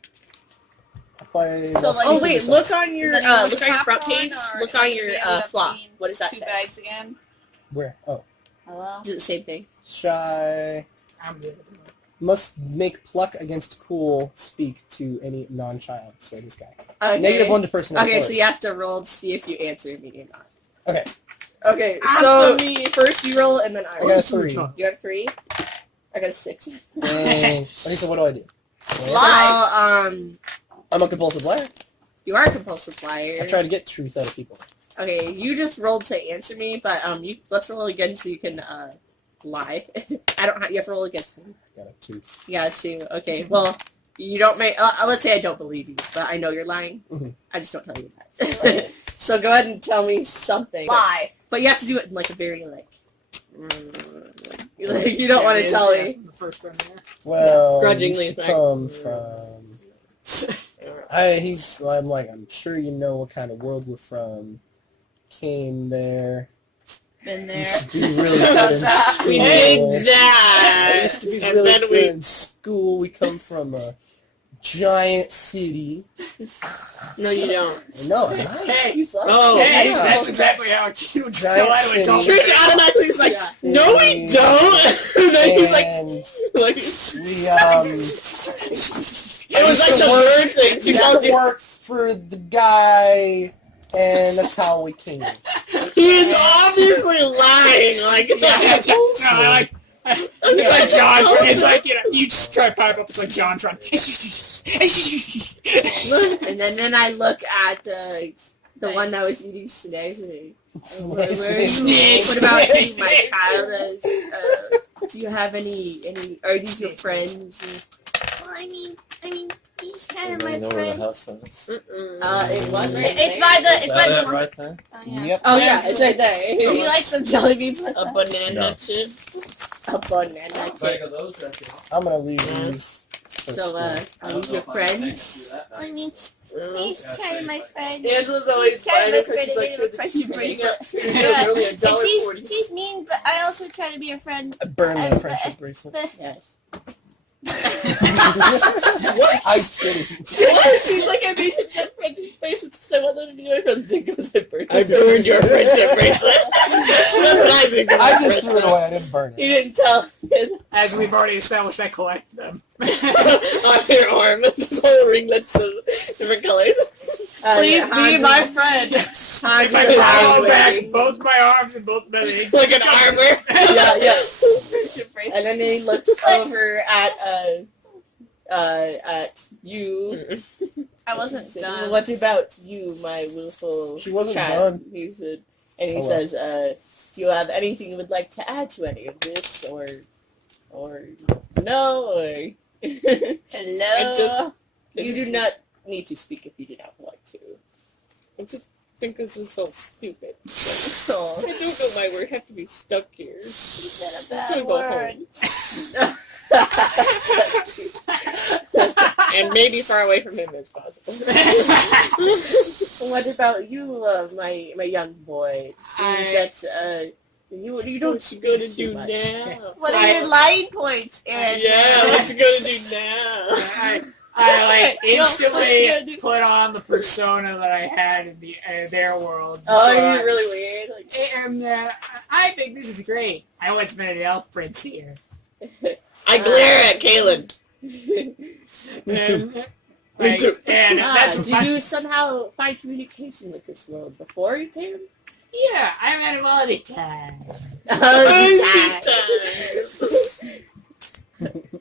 apply. So, like, Oh wait, look on your Does anyone look on your front popcorn, page. or Look on is your it gonna flop. be What does that 2 say? bags again? Where? Oh, Hello? Is it the same thing? shy. I'm good. Must make pluck against cool speak to any non-child. So this guy. Okay. -1 to person. Okay, so authority. you have to roll to see if you answer me or not. Okay. Okay, so Answer me. first you roll and then I I roll. got a 3. You got 3? I got a 6. Okay, so what do I do? So, I'm a compulsive liar. you are a compulsive liar. I try to get truth out of people. Okay, you just rolled to answer me, but let's roll again so you can lie. I don't. You have to roll against me. Got a 2. You got to. Okay, well, you don't make. Let's say I don't believe you, but I know you're lying. Mhm. I just don't tell you that. So go ahead and tell me something. Lie. But you have to do it in like a very like you don't want to tell me. The first one, yeah. Well, Grudgingly, used to like- come from. I'm like, I'm sure you know what kind of world we're from. Came there. Been there. Used to be really good in school. We did I that. used to be And really then good we in school. We come from a giant city. No, you don't. No, Hey, Oh, hey, yeah. that's exactly how I keep Giant city. Trish automatically is like, Yeah. no, we don't. And then he's like, and like, we it was like the bird thing. we She used called to you. work for the guy, and that's how we came. He is obviously lying. Like, Yeah, no, like, it's like John. It's like, you know, you just try to pipe up. It's like John trying. And then I look at the one that was eating snacks. And where are you? Snakes. What about you, my child? Do you have any? Are these your friends? Well, I mean, he's kind of Anybody my know where the friend. house is? It was. It's by the. It's Is by that the. it right there? Oh, yeah. Yep. Oh yeah, it's right there. You like some jelly beans with A that? banana No. chip. A banana chip. of those, that's it. I'm gonna leave these. for So school. are these your friends? I mean, he's kind of my friend. Angela's always Kind of fine my because friend. she's I made like, him a friendship bracelet. it's really And $1.40. she's mean, but I also try to be her friend. I burn I- my friendship bracelet. But Yes. I'm kidding. She's like, I made your friend's face because I wanted to be your friend's dick goes I burned. I've ruined your friendship bracelet. That's what I think. I just threw it away. I didn't burn You it. didn't tell him. As we've already established, I collect them. On your arm, this whole ringlets of different colors. Please be my friend. If I follow back both my arms and both my legs. Like an armor. Yeah. And then he looks over at you. I wasn't done. What about you, my willful She wasn't cat? done. He said, and he Oh, well. says, do you have anything you would like to add to any of this, or no, or Hello. you do not need to speak if you do not want to. I just think this is so stupid. So, I don't know why we have to be stuck here. You said a I'm bad gonna go word. home. And maybe far away from him as possible. what about you, my young boy? Seems that you don't What you gonna speak do too much. now? What are your line points? And Yeah, what you gonna do now? I instantly what you put on the persona that I had in their world. Oh, So, you're really weird. Like, and I think this is great. I once met an elf prince here. I glare at Kaylin. And, Me too. And that's did my, you somehow find communication with this world before you came? yeah, I met him all the time.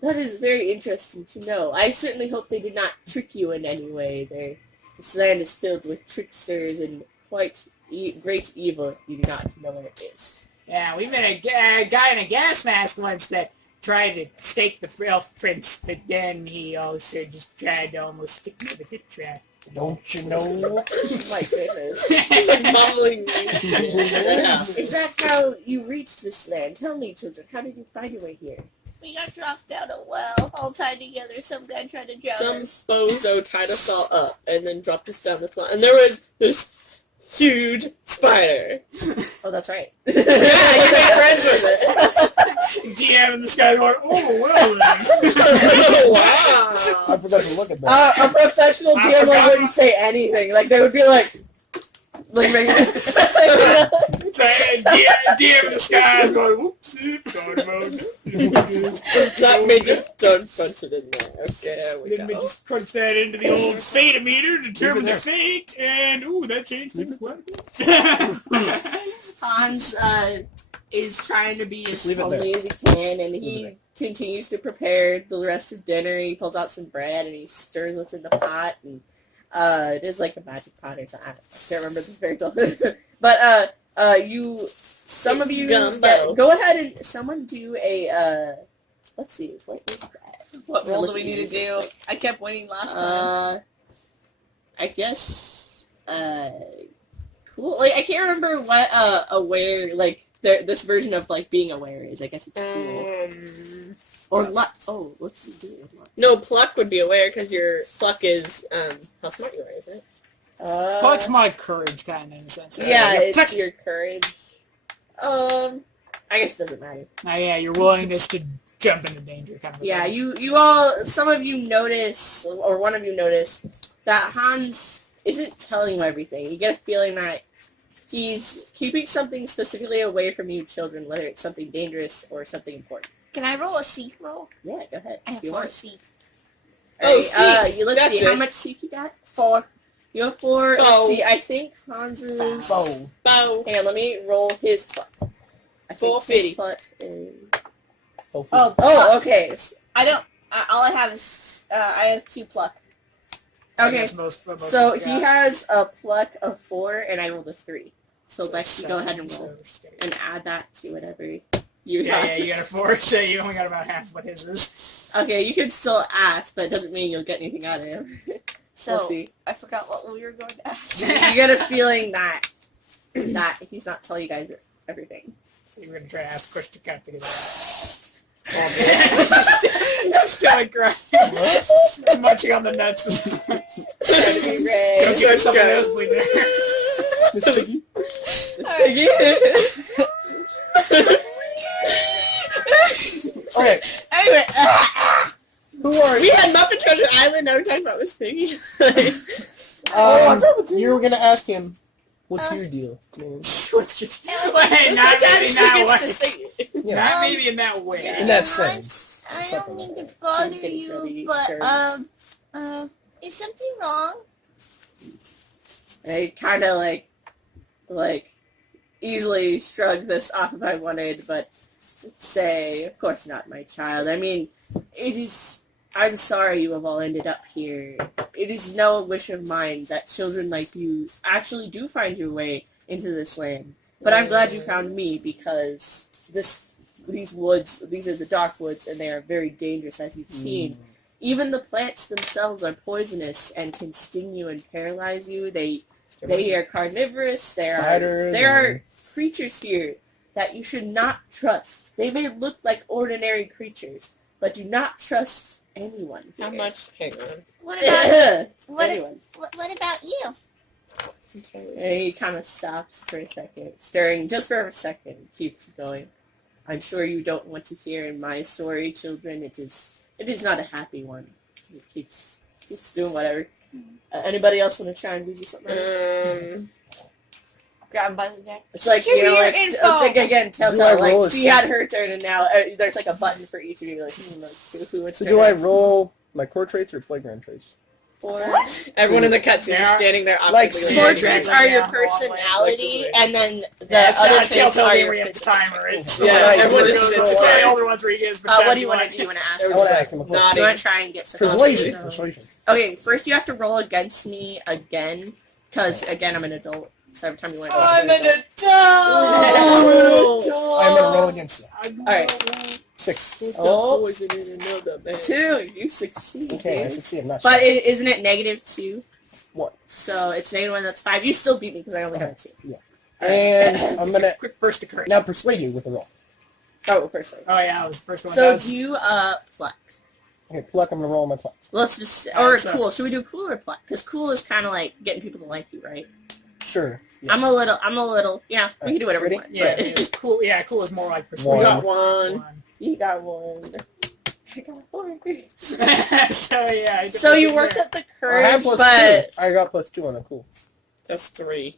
That is very interesting to know. I certainly hope they did not trick you in any way. This land is filled with tricksters and quite great evil. You do not know what it is. Yeah, we met a guy in a gas mask once that tried to stake the elf prince, but then he also just tried to almost stick me with a tit trap. Don't you know? My goodness. He's like mumbling. Is that how you reached this land? Tell me, children, how did you find your way here? We got dropped down a well, all tied together. Some guy tried to drown Some us. bozo tied us all up and then dropped us down this one. And there was this huge spider. Oh, that's right. Yeah, you made friends with it. DM in the sky going, oh, well then. Wow. I forgot to look at that. A professional I DM forgot. wouldn't say anything. Like, they would be like So, DM in the sky is going, whoops, sorry about that. That may just don't punch it in there. Okay, there we Then we go. just crunch that into the old fate-o-meter, determine the there. fate, and ooh, that changed things quite a bit. Hans is trying to be as Just leave it homely as he can, and he continues to prepare the rest of dinner. He pulls out some bread and he stirs what's in the pot, and it is like a magic pot or something. I can't remember the very well. But some of you Gumbo. go ahead and someone do a let's see, what is that? What role do we need to do? I kept winning last time. I guess cool. Like, I can't remember what aware, like this version of like being aware is. I guess it's cool. Or luck. Oh, let's do it with luck. No, pluck would be aware because your pluck is how smart you are, isn't it? Pluck's my courage, kind of, in a sense. Yeah, Your it's pluck- your courage. I guess it doesn't matter. yeah, your willingness to jump into danger, kind of. Yeah, you all, some of you notice, or one of you notice, that Hans isn't telling you everything. You get a feeling that he's keeping something specifically away from you children, whether it's something dangerous or something important. Can I roll a seek roll? Yeah, go ahead. I have You 4 want. seek. Oh, Alright, seek. let's That's see, it. how much seek you got? 4. You have 4. Bow. Let's see, I think Hans is... Oh, Bow. Hang on, let me roll his pluck. I think 450. his pluck is... Oh, okay. I don't. All I have is I have 2 pluck. I think Okay, that's most so of he us has a pluck of 4, and I rolled a 3. So got. Lex, go ahead and roll. So steady. And add that to whatever you Yeah, have. yeah, you got a 4, so you only got about half what his is. Okay, you can still ask, but it doesn't mean you'll get anything out of him. So We'll see. I forgot what we were going to ask. You get a feeling that he's not telling you guys everything. So you're gonna try to ask a question to kind of figure that out. Oh, Still like crying. Munching on the nuts. Go get some of those, please. okay. Anyway, Who are We you? had Muppet Treasure Island. Now we're talking about this thing. You were gonna ask him, what's your deal? What's your... It's Wait, not like maybe in that actually way. gets to say it. Yeah. Not maybe in that way. In that sense. I don't Something mean like to bother Getting you, ready, but sure. is something wrong? I kind of like easily shrugged this off if I wanted, but say, of course not, my child. I mean, it is. I'm sorry you have all ended up here. It is no wish of mine that children like you actually do find your way into this land. But I'm glad you found me because these woods, these are the dark woods, and they are very dangerous, as you've seen. Even the plants themselves are poisonous and can sting you and paralyze you. They are carnivorous. There are creatures here that you should not trust. They may look like ordinary creatures, but do not trust anyone. How much? Hang on. What about Anyone. what about you? And he kind of stops for a second, staring just for a second, keeps going. I'm sure you don't want to hear my story, children. It is not a happy one. It keeps doing whatever. Anybody else want to try and do something? Grab him by the neck. It's like, Give you know, me your like, info. it's like again, Do I Telltale, roll like, a she had her turn and now there's like a button for each of you, like, who would So turn do I next? roll my core traits or playground traits? Four. Everyone in the cutscene Yeah. is standing there. Like, awkwardly Yeah, Four looking. traits exactly, are your yeah. personality, Like, and then the Yeah, it's other not a traits Telltale are game your where you have to physical timer it. traits. So Yeah, like, everyone it's is the so totally hard. older ones where you get What do you want to do? You want to ask? I want to ask him a question. You want to try and get some Persuasion. So- Persuasion. Okay, first you have to roll against me again, because again I'm an adult. So every time you want to I'm an adult. I'm gonna roll against you. Alright. 6. Oh. Poison in another man. 2, you succeed. Okay, I succeed. I'm not But sure. isn't it -2? What? So it's -1, that's 5. You still beat me because I only have 2. And I'm gonna quick burst of courage. now persuade you with a roll. Oh, personally. Oh yeah, I was the first one. So That was- do you, pluck? Okay, pluck. I'm gonna roll my pluck. Let's just, Alright, or so- cool. Should we do cool or pluck? Because cool is kind of like getting people to like you, right? Sure. Yeah. I'm a little, yeah, we can do whatever we want. yeah, but- it's cool. Yeah, cool is more like We persuasion. got one. You got 1. I got 4. So yeah. I So you worked up the I courage, have +2. but I got +2 on it. Cool. That's 3.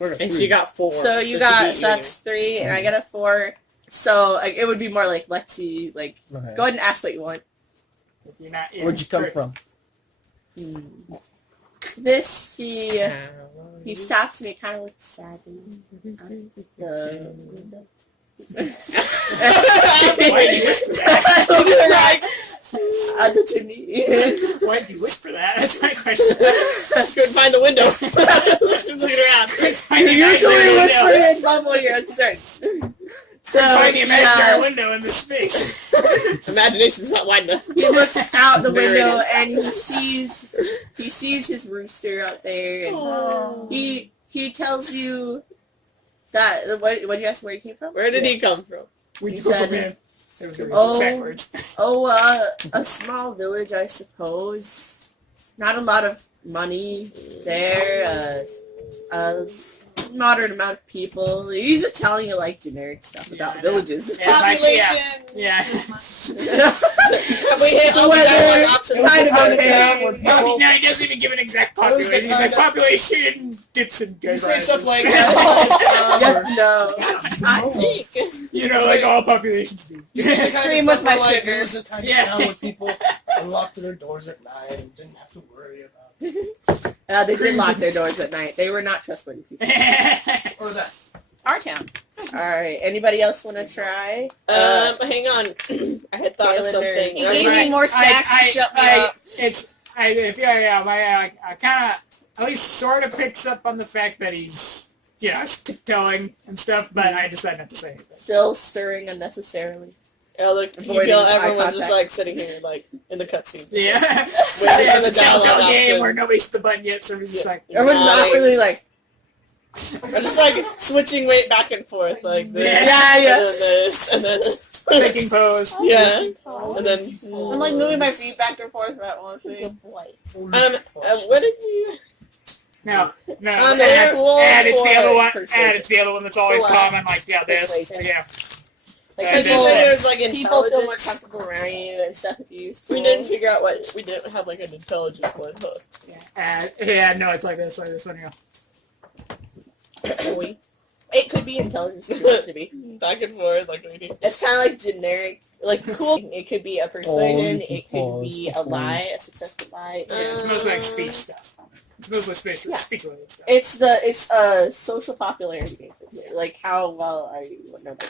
I got And 3. she got 4. so you she got, beat so that's 3, and I got a 4. So like, it would be more like, let's see, like, Okay. go ahead and ask what you want. You're not, yeah, Where'd you come correct. from? This, he stops me, kind of looks sadly out the window. Why did you whisper that? At the chimney. Why did you whisper that? That's my question. Couldn't find the window. She's looking around. Find the You're usually imaginary whispering window. in bubble your concerns. Find the imaginary yeah, window in this space. Imagination's not wide enough. he looks out the Very window nice. and he sees his rooster out there, and he tells you that what you ask where he came from? Where did he come from? Where'd you He go said- from here? It was the Oh. exact words. A small village, I suppose. Not a lot of money there. Moderate amount of people. He's just telling you like generic stuff Yeah, about I know. villages. Yeah, Population. Yeah. Have we hit all the Weather. dialogue options? Kind of Kind of okay. town where No, people- he doesn't even give an exact That was the population. He's like, kind of- population dips and You goes. say stuff like Yes, no. You know, like all populations do. You say the kind Cream of with my stuff where, like, sugar. it was the kind Yeah. of town where people unlocked their doors at night and didn't have to worry about They did lock their doors at night. They were not trustworthy people. or that. Our town. Alright, anybody else want to try? Hang on. I had thought of Galen or- something. He I gave was me like, more stacks to shut me up. I kind of at least sort of picks up on the fact that he's, tiptoeing and stuff, but I decided not to say anything. Still stirring unnecessarily. yeah, look, Avoiding eye everyone's just contact. like sitting here, like in the cutscene. Yeah. Waiting Yeah, for the it's a Telltale dialogue game option. where nobody's hit the button yet, so he's just Yeah. like, Everyone's just Nodding. awkwardly like, I'm just like switching weight back and forth, like this, Yeah, yeah. and then this, and then thinking pose. yeah, and then I'm like moving my feet back and forth for that one thing. what did you? No, On and, the roll and it's the for other one, persuasion. and it's the other one that's always For what? common, like, this, Persuasion. yeah. Like And people, then- there's like people feel more intelligence. comfortable around you and stuff if you use We tools. didn't figure out what we didn't have like an intelligence one, huh? Yeah, no, it's like this one, yeah. It could be intelligence if you want it to be. Back and forth, like we do. It's kind of like generic, like cool. It could be a persuasion. It could pause, be a lie, a successful lie. Yeah, it's mostly like speech stuff. It's mostly speech related stuff. It's social popularity basically. Like how well are you? What number?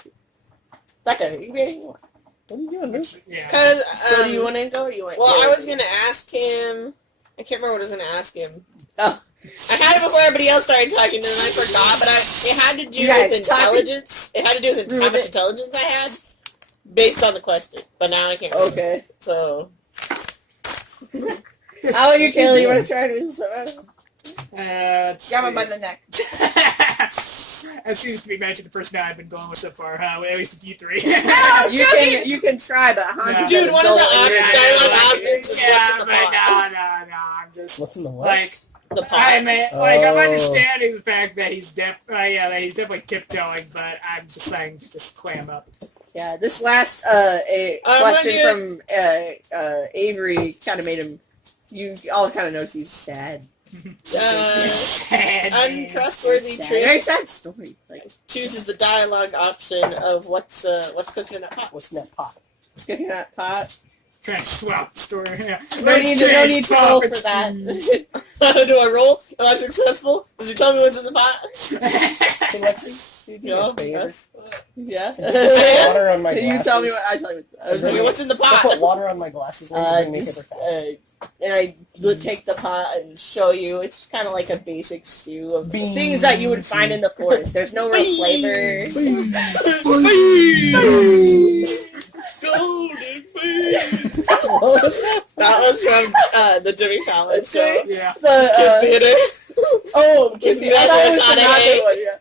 Becca, you can be anything you want. What are you doing, man? Yeah. Cause So do you want to go or you want? well, I was gonna ask him. I can't remember what I was gonna ask him. Oh. I had it before everybody else started talking, and then I forgot. But it had to do You guys with intelligence. It had to do with how much intelligence I had, based on the question. But now I can't. Remember. Okay. So How about you, Kayla? You want to try to do something? Grab him by the neck. That seems to be matching the person I've been going with so far, huh? At least you three. You can try, but Hans Dude, is one of the adult. dialogue options is yeah, what's in the but pot. no, I'm just What's in the what? like The pot. I'm Oh. understanding the fact that he's that he's definitely tiptoeing, but I'm just saying just clam up. Yeah, this last I'm question gonna from Avery kind of made him. You all kind of notice he's sad. Sad. man. Untrustworthy Sad. Very Trish sad story. Like chooses the dialogue option of what's cooking in that pot. What's in that pot? cooking that pot. Trying to swap the story. Yeah. No need to roll for that. Do I roll? Am I successful? Does he tell me what's in the pot? Hey, Lexi, you do me a No. favor. Yeah. Water on my glasses. You tell me what I tell you. Okay, what's in the I pot? put water on my glasses lens and make it perfect. And I take the pot and show you. It's kind of like a basic stew of Beans. things that you would find in the forest. There's no real flavor. Golden beans. That was from the Jimmy Fallon show. Yeah. The, Kid theater. oh, Kid Theater. I thought it was Got another it. one. Yeah.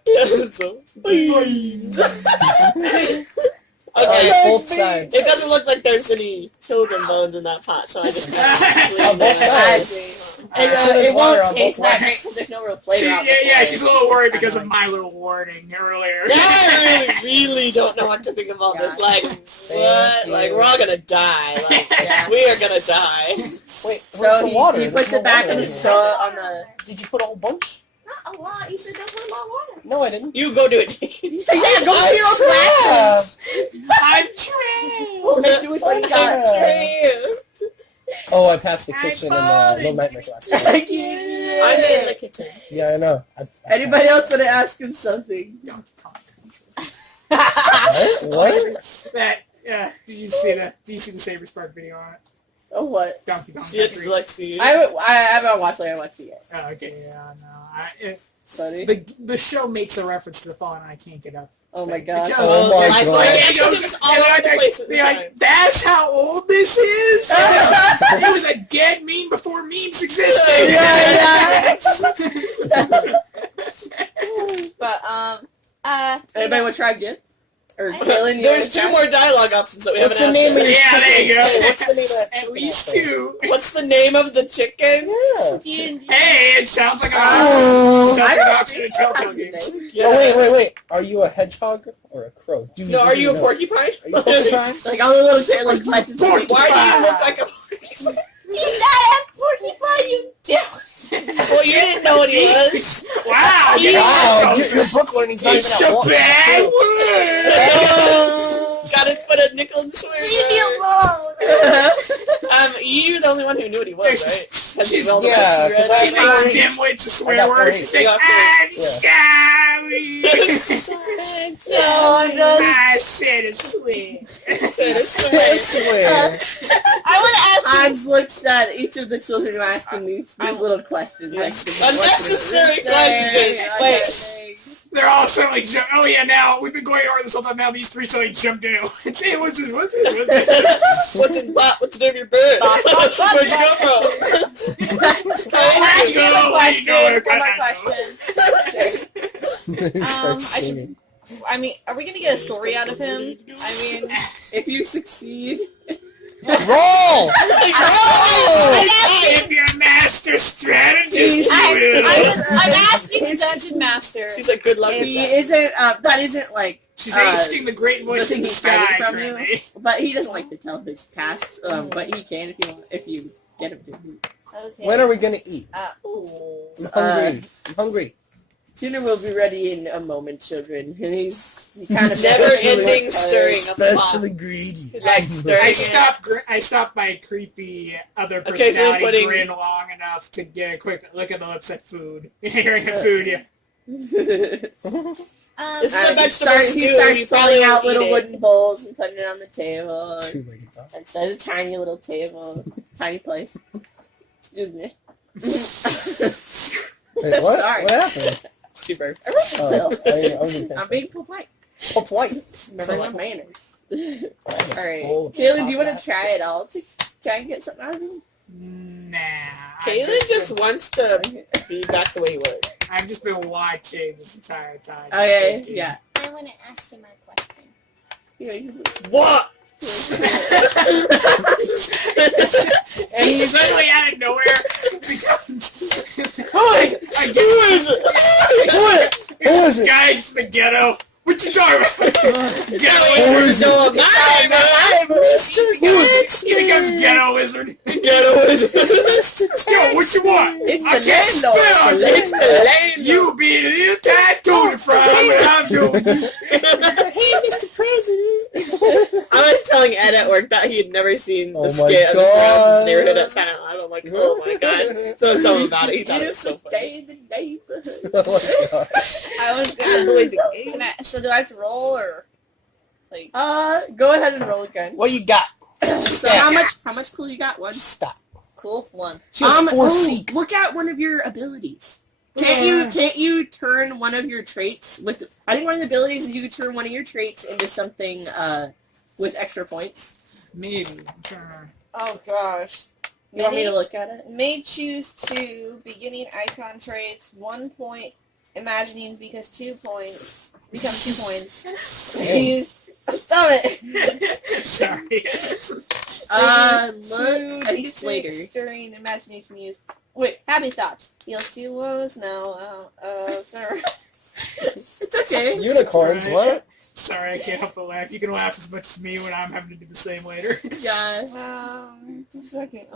Okay. Both sides. It doesn't look like there's any children bones in that pot, so I just kind of On both sides. And There's it water won't on taste both that sides. great because there's no real flavor. out She's a little worried because of my little warning earlier. Now I really don't know what to think about this. Like, what? you. Like, we're all gonna die. Like, Yeah. we are gonna die. Wait, where's So the water? he There's puts no it back water in in his here. soda on the. Did you put a whole bunch? Not a lot. You said don't put a lot of water. No, I didn't. You go do it. Yeah, go see your glasses. I'm trained. Well, they do it like that. Oh, I passed the I kitchen bought and it. Little Nightmare glasses. I'm in the kitchen. Yeah, I know. I Anybody else want to ask him something? What? That did you see the Saber Spark video on it? Oh, what? Donkey Kong Shit, Country. Lexi. I haven't watched it. I watched it yet. Oh, okay, yeah, no. Buddy. The show makes a reference to the fall, and I can't get up. Oh my It god. just- Oh my Like, God. like, it goes just all over the place. They're like, that's how old this is? It was a dead meme before memes existed. But Anybody want to try again? Or I- Kaylin, you There's wanna two try? more dialogue options that we What's haven't the asked. name of your Yeah, there you go. What's the name of that At chicken least out there? two. What's the name of the chicken? Yeah. Hey, it sounds like an Oh, option. Sounds I like an don't option in Telltale games. Oh, wait. Are you a hedgehog or a crow? Do No, are you a know? porcupine? Are you a porcupine? Like all the little Kaylin clutches. Porcupine. Why do you look like a porcupine? He's not a porcupine, you Well, you didn't know what he was. Wow. Wow, your book learning's not It's even a at one. bad word. Gotta put a nickel in the swear leave me jar. alone. You were the only one who knew what he was, right? Because She's- you all the yeah, books you 'cause She read. I- thinks dimwit's a I swear got word. three. She's like, You got I'm Yeah. sorry. No, I'm just. I said a swear. I swear. I want to ask you. Hans looks at each of the children who ask him these little questions. Like, Unnecessary questions. Wait. They're all suddenly jump. Oh yeah, now we've been going over this whole time. Now these three suddenly jumped in. Hey, what's this? What's this? What's this? What's in pot? What's the name of your bird? Where'd you go from? Where'd you go? Where'd you go? One more question. Start singing. I mean, are we gonna get a story out of him? I mean, if you succeed, Roll! If you're a master strategist, you will. I'm asking the dungeon master. She's like, good luck. If with He that. isn't. That isn't like. She's asking the great voice in the he's hiding sky from currently. you, but he doesn't like to tell his past. But he can if you get him to. Okay. When are we gonna eat? Ooh. I'm hungry. I'm hungry. Dinner will be ready in a moment, children. And he kind of Never-ending stirring of the pot. Especially greedy. Like stirring I it. stopped my creepy other Occasionally personality putting- grin long enough to get a quick look at the lips at food. Hearing at food, yeah. This is a vegetable he stew. starts You probably pulling out won't little eat it. wooden bowls and putting it on the table. Two-legged dog. And so it's a tiny little table, tiny place. Excuse me. Wait, what? Sorry. What happened? Super. Oh, I was I'm being polite. polite. Remember my manners. Alright. Oh, Caleb, do you top want that. to try it all to try and get something out of him? Nah. Kaylin just wants to be back the way he was. I've just been watching this entire time. just Okay, thinking. yeah. I want to ask you my question. Yeah, you What? And he suddenly out of nowhere becomes I Who is it? Who is it? guy from the ghetto. What you talking about? Ghetto Who wizard. is it? No, my He becomes ghetto wizard. Ghetto wizard. Yo, what you want? It's I the can't landlord. spell It's it. the lane. You be a little tight Tony Fry when I'm doing. Hey, Mr. President. I was telling Ed at work that he had never seen the Oh my skit of the God. Surroundings neighborhood at 10 Alive. I'm like, oh my god. So tell him about it. He thought it was so funny. Stay in the neighborhood. Oh my god. I was gonna. So do I have to roll or like? Go ahead and roll again. What you got? So how much cool you got? One. Stop. Cool one. She has four seek. Look at one of your abilities. Can't you turn one of your traits with? I think one of the abilities is you can turn one of your traits into something with extra points. Maybe. I'm trying Oh gosh. You want me to look at it? May choose to beginning icon traits 1 point imagining because 2 points become 2 points. Use stop it. Sorry. Look. I think it's later. During imagination use. Wait, happy thoughts. Heals 2 woes. No. Sorry. It's okay. Unicorns, Right. what? Sorry, I can't help but laugh. You can laugh as much as me when I'm having to do the same later. Yeah. Second.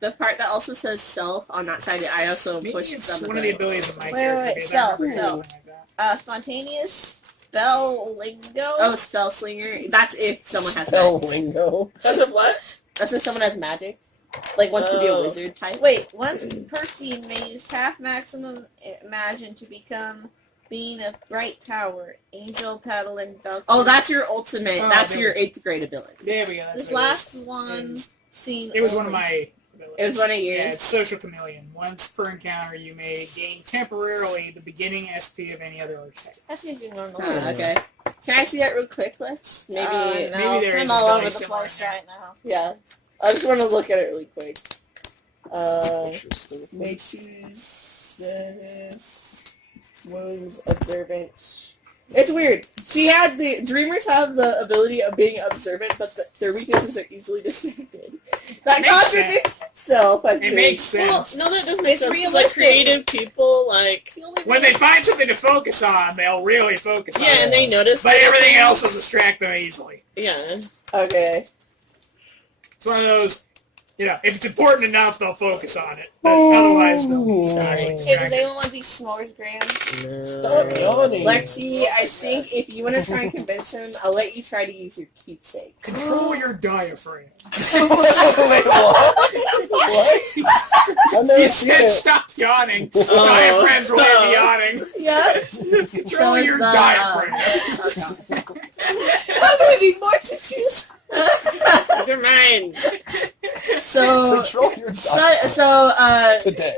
The part that also says self on that side, I also Maybe pushed it's some of one of the the... abilities of my Wait, character. wait, because I self, remember self. something like that. Spontaneous spell lingo. Oh, spell slinger. That's if someone has Spell magic. lingo. That's of what? That's if someone has magic. Like wants to be a Oh. wizard type. Wait, once per scene may use half maximum imagine to become being of bright power, angel paddling Valkyrie. Oh, that's your ultimate. Oh, that's there your we 8th grade ability. There we go. That's this what it last is. one scene. It was one of only. my abilities. It was one of yours? Yeah, it's Social Chameleon. Once per encounter, you may gain temporarily the beginning SP of any other archetype. That's using normal. Okay. Can I see that real quick, Lex? Maybe. No, maybe there is I'm an all over ability the somewhere place in there. right now. Yeah. I just want to look at it really quick. Interesting. May choose this was observant. It's weird. She had the dreamers have the ability of being observant, but their weaknesses are easily distracted. That Makes contradicts itself. I It think. makes sense. Well, no, that doesn't make It's sense. 'Cause, Like realistic. creative people, like When they find something to focus on, they'll really focus on yeah, it. and they notice. But little everything things. else will distract them easily. Yeah. Okay. It's one of those, if it's important enough, they'll focus on it. But otherwise, they'll be easily Hey, does distracted. anyone want these s'mores, Graham? Stop yawning. Lexi, I think if you want to try and convince him, I'll let you try to use your keepsake. Control your diaphragm. Wait, what? What? I've never You seen said it. stop yawning. Oh. Diaphragm's related to yawning. Yeah. Control is your the- diaphragm. I'm gonna need more to choose. Never mind. So, Control your today.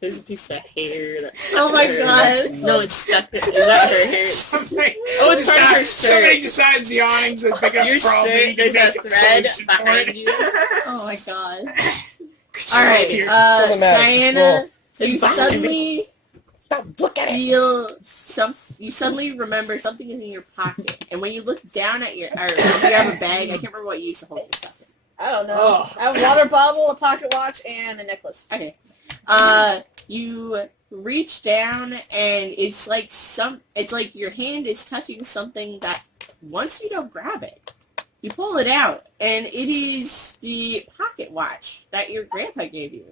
There's a piece of hair. That's Oh my her. God. No, it's stuck. Is that her hair? Somebody, Oh, it's part of her shirt. somebody decides yawning's a big Your enough problem. shirt, You can there's a make a thread solution for behind it. you. oh my god. Control Alright, your- Doesn't matter, Diana, It's you behind me. suddenly Don't look at it. you suddenly remember something is in your pocket, and when you look down at you have a bag, I can't remember what you used to hold this stuff in. I don't know. Oh. I have a water bottle, a pocket watch, and a necklace. Okay. You reach down and it's like your hand is touching something that once you don't grab it, you pull it out and it is the pocket watch that your grandpa gave you.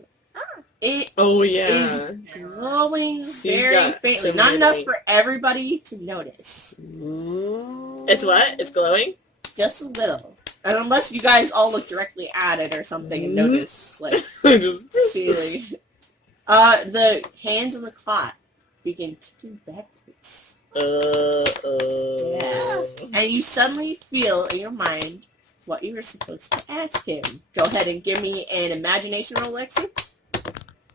It is glowing very faintly. Not enough for everybody to notice. It's what? It's glowing? Just a little. And unless you guys all look directly at it or something and notice, like, feeling. The hands on the clock begin ticking backwards. Yeah. And you suddenly feel in your mind what you were supposed to ask him. Go ahead and give me an imagination roll, Lexi.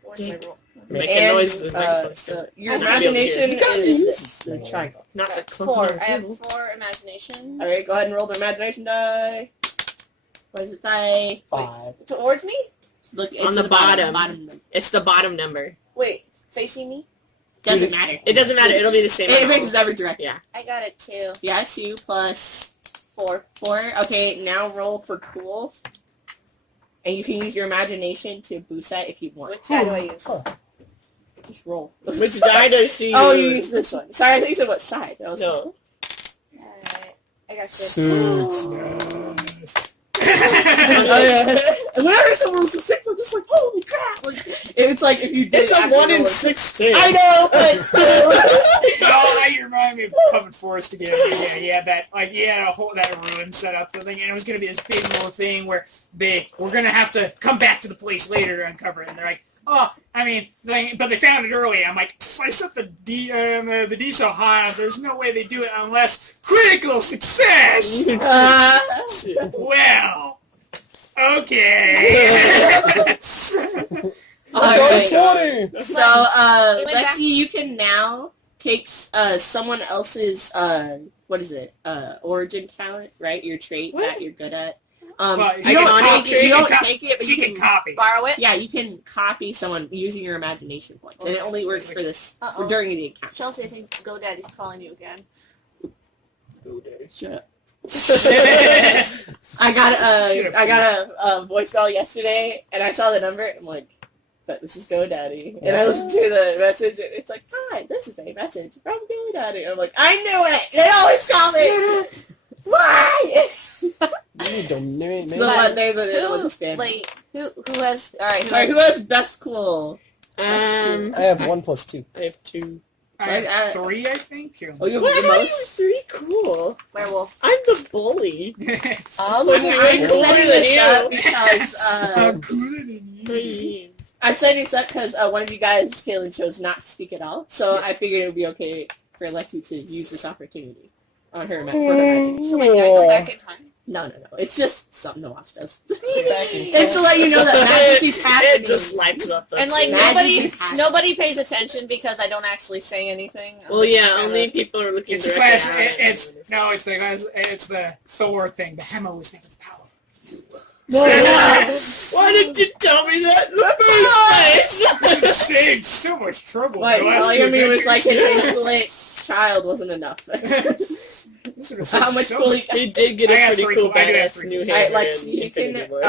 Where's my roll? Make a noise with the microphone. So your imagination is the triangle. Not the 4. I have 4 imagination. Alright, go ahead and roll the imagination die. What does it say? 5. Towards me? Look, it's On the bottom. bottom. It's the bottom number. Wait, facing me? Doesn't matter. It doesn't matter. It'll be the same. It amount. faces every direction. Yeah. I got it 2. Yeah, 2 plus 4. 4. Okay, now roll for cool. And you can use your imagination to boost that if you want. Which side do I use? Just roll. Which die does she use? Oh, you use this one. Sorry, I think you said what side. I was No. Alright. I got 6. 6. Whenever someone rolls a 6, I'm just like, holy crap! Like, it's like if you did It's a actually 1 in roll a- 16. I know, but still. Oh, you remind me of Puppet Forest again. Yeah, that a whole that ruin setup thing, and it was gonna be this big little thing where we're gonna have to come back to the place later to uncover it, and they're like, oh, I mean, but they found it early. I'm like, I set the D so high, there's no way they do it unless critical success. Well, okay. Alright. 20! So, It went back- Lexi, you can now take someone else's, origin talent, right? Your trait that you're good at. Well, You don't take it, but she you can copy. Borrow it? Yeah, you can copy someone using your imagination points, and it only works for this Uh-oh. during the encounter. Chelsea, I think GoDaddy's calling you again. Shut up. I got a voicemail yesterday, and I saw the number. And I'm like, but this is GoDaddy, and I listened to the message, and it's like, hi, this is a message from GoDaddy. I'm like, I knew it. They always call me. Why? You don't know it, The man. one day that it was a spam. Wait, who has? All right, Alright, who has best cool? Um, I have 1 plus 2. I have 2. I have 3, I think. Oh, you have What? the How do you most? 3 cool? werewolf. I'm the bully. I'm I'm I'm cooler setting than this you. up because I'm cooler than you. I'm setting this up because one of you guys, Kaylin, chose not to speak at all. So I figured it would be okay for Lexi to use this opportunity on her for her imagination. So wait, can I go back in time? No. It's just something to watch does. Back in It's to let you know that magic is happening. It just lights up. The And like Magic is nobody pays attention because I don't actually say anything. Well, yeah, only people are looking It's the directly class. at it. It's the Thor thing. The hammer was never the power. Why didn't you tell me that in the first place? Saved so much trouble. What? The last All two you mean was like an adventures. insolent child wasn't enough. This would have saved How much so cool much- He did get I a got pretty 3 cool cool. I do have badass 3 new cool. hammer. Alright, Lexi, in you Infinity can War.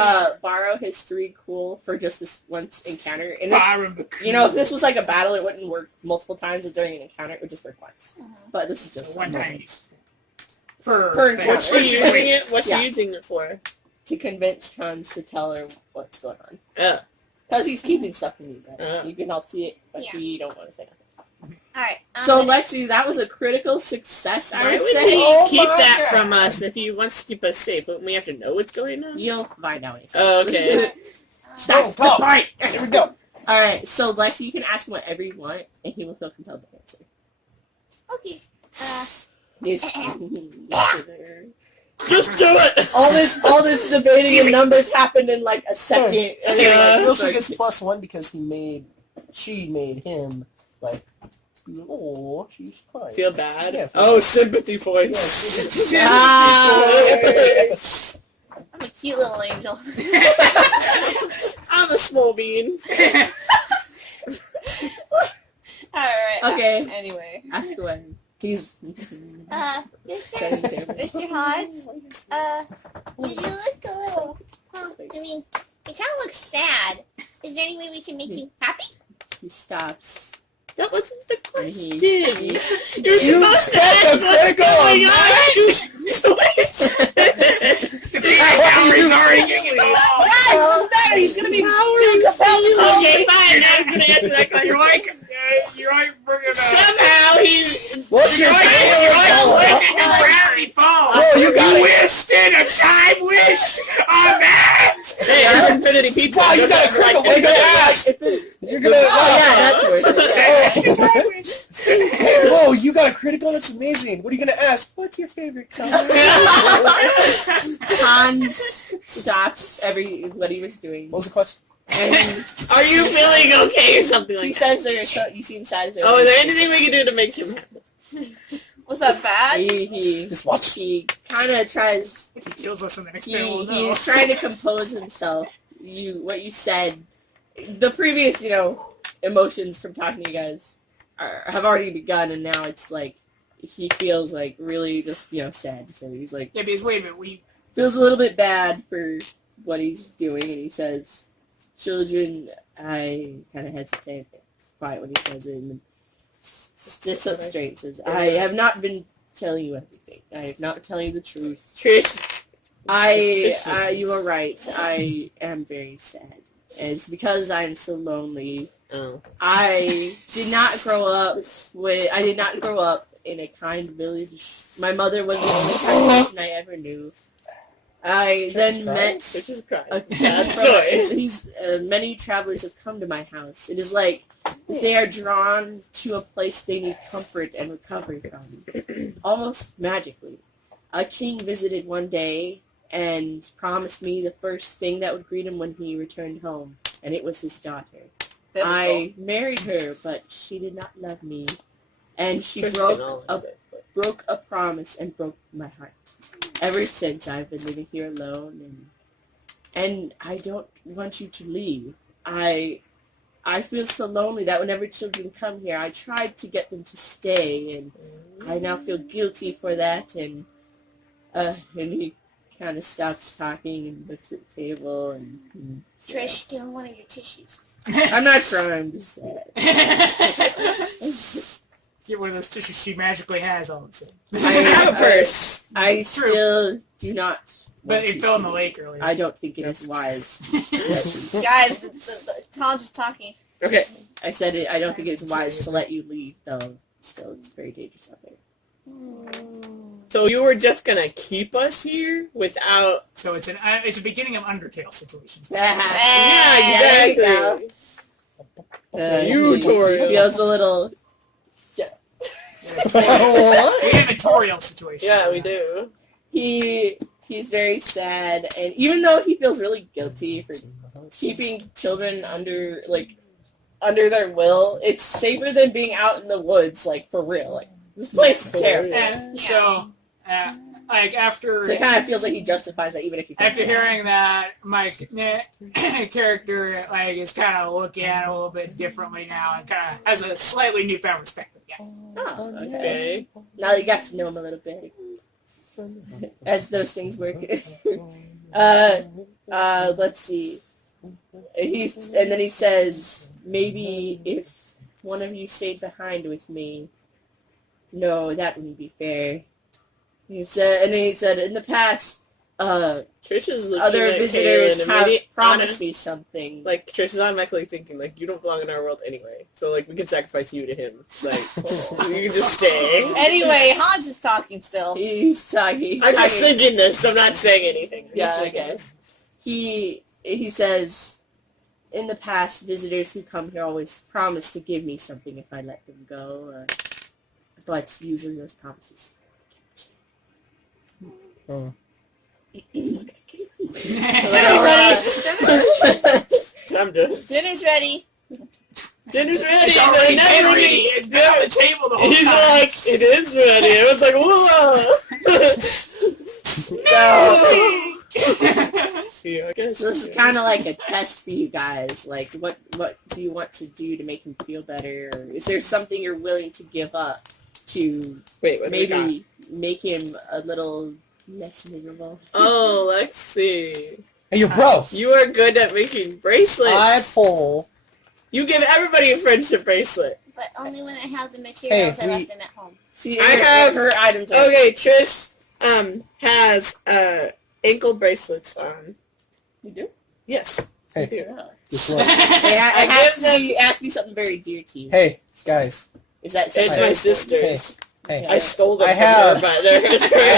borrow his 3 cool for just this once encounter. And this, Fire 'em the you know, if this was like a battle, it wouldn't work multiple times during an encounter. It would just work once. But this is just one one time. Per Per thing. What's she For using situation. it? What's Yeah. she using it for? to convince Hans to tell her what's going on. Oh. Because he's keeping stuff from you guys. Uh. You can all see it, but Yeah. you don't want to say nothing. Alright. So, Lexi, that was a critical success, I Why would would say. he Oh keep my that God. from us if he wants to keep us safe? Wouldn't we have to know what's going on? You'll find out. Oh, okay. That's the Tom. point! Here we go. Alright, so Lexi, you can ask him whatever you want, and he will feel compelled to answer. Okay. Just do it! all this debating and numbers happened in like a second. And She then, also like, gets +1 because she made him like, oh, she's crying. Feel bad? Yeah, feel Oh, bad. sympathy points. I'm a cute little angel. I'm a small bean. Alright. Okay. Anyway. ask away. He's. Mr. Hodge, you look a little, I mean, you kind of look sad. Is there any way we can make you happy? He stops. That wasn't the question. He- You're You supposed to said ask the what's critical going on. The Howard's already getting the ball. Doesn't matter. He's gonna be doing Capelli. Okay, fine. Now I'm gonna answer that question. You're like bringing Somehow he's. What's your You're favorite color? like gravity falls. Whoa, you got You it. wished in a time wish on that. Hey, it's Infinity Pizza. Wow, you It got a doesn't critical. like- You're gonna ask. You're gonna. Oh, yeah, that's worth it. Whoa, you got a critical? That's amazing. What are you gonna ask? What's your favorite color? Hans stops what he was doing. What was the question? And Are you feeling okay or something she like that? says you seem sad as Oh, is there anything we can do to make him happy? Was that bad? he Just watch. he kind of tries. If he kills us in the next film, we'll know. He's trying to compose himself. What you said, the previous emotions from talking to you guys have already begun, and now it's like he feels like really just sad. So he's like Yeah, because wait a minute, we feels a little bit bad for what he's doing, and he says, "Children," I kind of hesitate, quiet when he says it, and just up straight says, "I have not been telling you everything. I have not telling you the truth. Trish. You are right. I am very sad. And it's because I'm so lonely. Oh. I did not grow up in a kind village. My mother was the only kind person I ever knew. I then met Trish is crying. a Sad story. many travelers have come to my house. It is like they are drawn to a place they need comfort and recovery from, almost magically. A king visited one day and promised me the first thing that would greet him when he returned home, and it was his daughter. I married her, but she did not love me, and she broke a promise and broke my heart. Ever since, I've been living here alone, and I don't want you to leave. I feel so lonely that whenever children come here, I tried to get them to stay, and I now feel guilty for that, and he kind of stops talking and looks at the table, and Trish, give him one of your tissues. I'm not crying, I'm just sad. get one of those tissues she magically has all of a sudden. I have a purse. I still do not. But it fell in the lake earlier. I don't think it is wise. Guys, Tom's is talking. Okay. I said it. I don't think it's wise to let you leave, though. Still, it's very dangerous out there. So you were just gonna keep us here without? So it's a beginning of Undertale situation. Yeah, exactly. You, Tori. He feels a little. We have a Toriel situation. Yeah, we do. He's very sad, and even though he feels really guilty for keeping children under their will, it's safer than being out in the woods, like for real. Like this place is terrible. And so, after So it kind of feels like he justifies that, even if he after hearing that, my character is kind of looking at it a little bit differently now, and kind of has a slightly newfound respect for the guy. Oh, okay. Okay. Now that you got to know him a little bit, as those things work. Let's see. And then he says, maybe if one of you stayed behind with me. No, that wouldn't be fair. He said, and then he said, in the past, Trish is looking other at visitors him have and promised me something. Like, Trish is automatically thinking, like, you don't belong in our world anyway. So, like, we can sacrifice you to him. It's like, you can just stay. Anyway, Hans is talking still. He's talking. I'm just thinking this. I'm not saying anything. I'm Yeah, just thinking okay. this. He says, in the past, visitors who come here always promise to give me something if I let them go, but usually those promises. Oh. Time to... Dinner's ready. Dinner's ready. It's already They're been never ready. ready. It's been on the table the whole He's time. like, it is ready. I was like, whoa. Yeah, I guess. So this is kind of like a test for you guys. Like, what do you want to do to make him feel better? Or is there something you're willing to give up to Wait, what do we got? maybe make him a little less miserable? Oh, let's see. Hey, you're broke. You are good at making bracelets. I pull. You give everybody a friendship bracelet. but only when I have the materials I we- left them at home. She, I have- her items. Are Okay, Trish has ankle bracelets on. You do? Yes. Hey. I do. Just look. You asked me something very dear to you. Hey, guys. Is that It's something? my Hey. sister's. Hey. I stole them I from have- her, but they're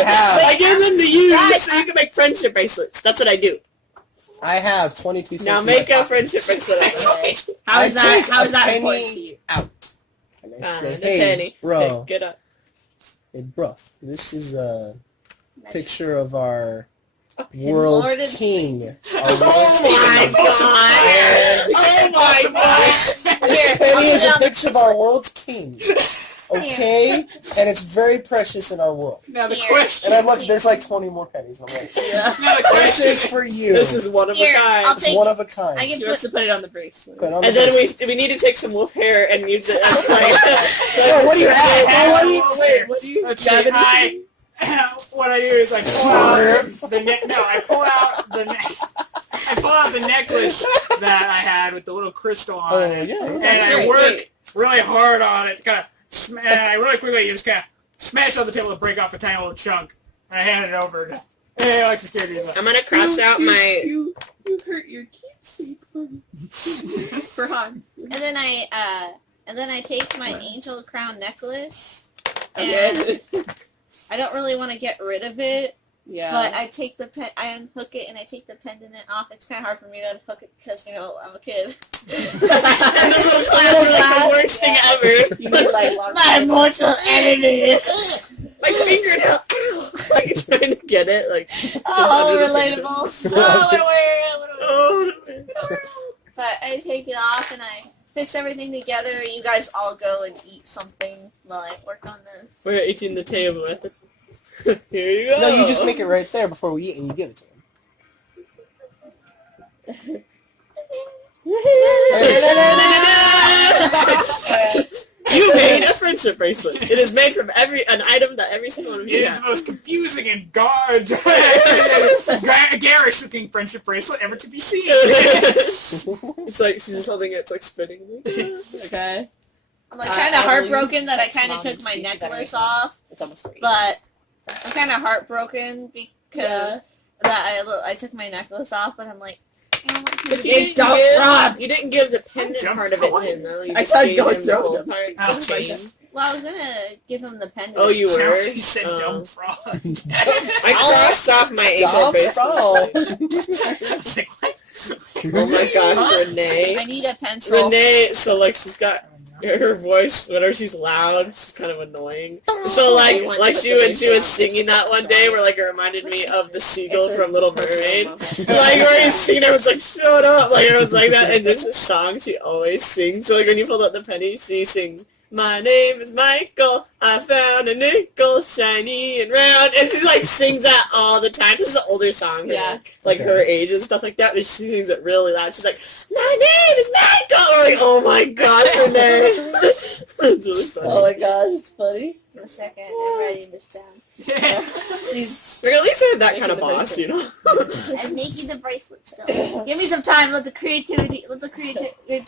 have- I give them to you Guys, so you can make friendship bracelets. That's what I do. I have 22 cents. Now in my make a pocket. friendship bracelet. How is I that? take How a is that penny important to you? out. And I say, The hey, penny. bro. Hey, get up. Hey, bro. This is a Nice. picture of our world's Lord is- king. Our Oh world's my god! Oh my god! This penny is a picture of our world's king. Okay? And it's very precious in our world. Now the Here. question. And I'm like, there's like 20 more pennies. I'm like, Yeah. Now the this question is for you. This is one of a Here, kind. I'll It's take one of a kind. I can She wants to put it on the bracelet. Put on And the then bracelet. we need to take some wolf hair and use it as Yo, what do you have? What do you- Wait, what do you Let's have? see, what I do is I pull out the I pull out the necklace that I had with the little crystal on Oh, it, yeah. and That's I right. work really hard on it. Kind of, and I really quickly just kind of smash on the table to break off a tiny little chunk, and I hand it over to. Hey, Alex is scared of you. I'm gonna cross out my. You hurt your keepsake for Han. And then I take my angel crown necklace. Okay. And I don't really want to get rid of it, Yeah. but I take I unhook it and I take the pendant off. It's kind of hard for me to unhook it because I'm a kid. This little clown was like the worst thing ever. You need like long My mortal enemy. My fingernail. Ow! Like trying to get it. Like. Oh, under the relatable. fingernail. Oh, what a weird. Oh. But I take it off and I fix everything together. And you guys all go and eat something while I work on this. We're eating the table at the. Here you go. No, you just make it right there before we eat and you give it to him. You made a friendship bracelet. It is made from an item that every single one of It you is the has. most confusing and garish looking friendship bracelet ever to be seen. It's like she's just holding it. It's like spinning. Okay. I'm like kind of I will heartbroken that I use kind of mom took and my see if that necklace makes off, It's almost free. but I'm kind of heartbroken because Yeah. that I took my necklace off, but I'm like, I don't want to But do you it. didn't, Don't give, rob. you didn't give the pendant Don't part of it throw to him, though. You I just said gave don't him the throw whole them. part. Oh, That's fine. jeez. Well, I was gonna give him the pendant. Oh, you Sounds were? like you said dumb frog. I crossed off my ankle bracelet. It's like, what? Oh my gosh, Renee. I need a pencil. Renee, so like she's got her voice, whenever she's loud, she's kind of annoying. So like when she was singing that one day, where like it reminded me of the seagull from Little Mermaid. Like where he's singing, everyone's like, shut up! Like everyone's like that, and there's a song she always sings. So like when you pull out the penny, she sings, "My name is Michael, I found a nickel, shiny and round," and she like sings that all the time. This is an older song, Yeah. like her age and stuff like that, but she sings it really loud. She's like, "My name is Michael!" We're like, oh my god, Renee. It's really funny. Oh my gosh, it's funny. In a second, I'm writing this down. She's We're at least have that kind of boss, you know? I'm making the bracelet still. Give me some time. Let the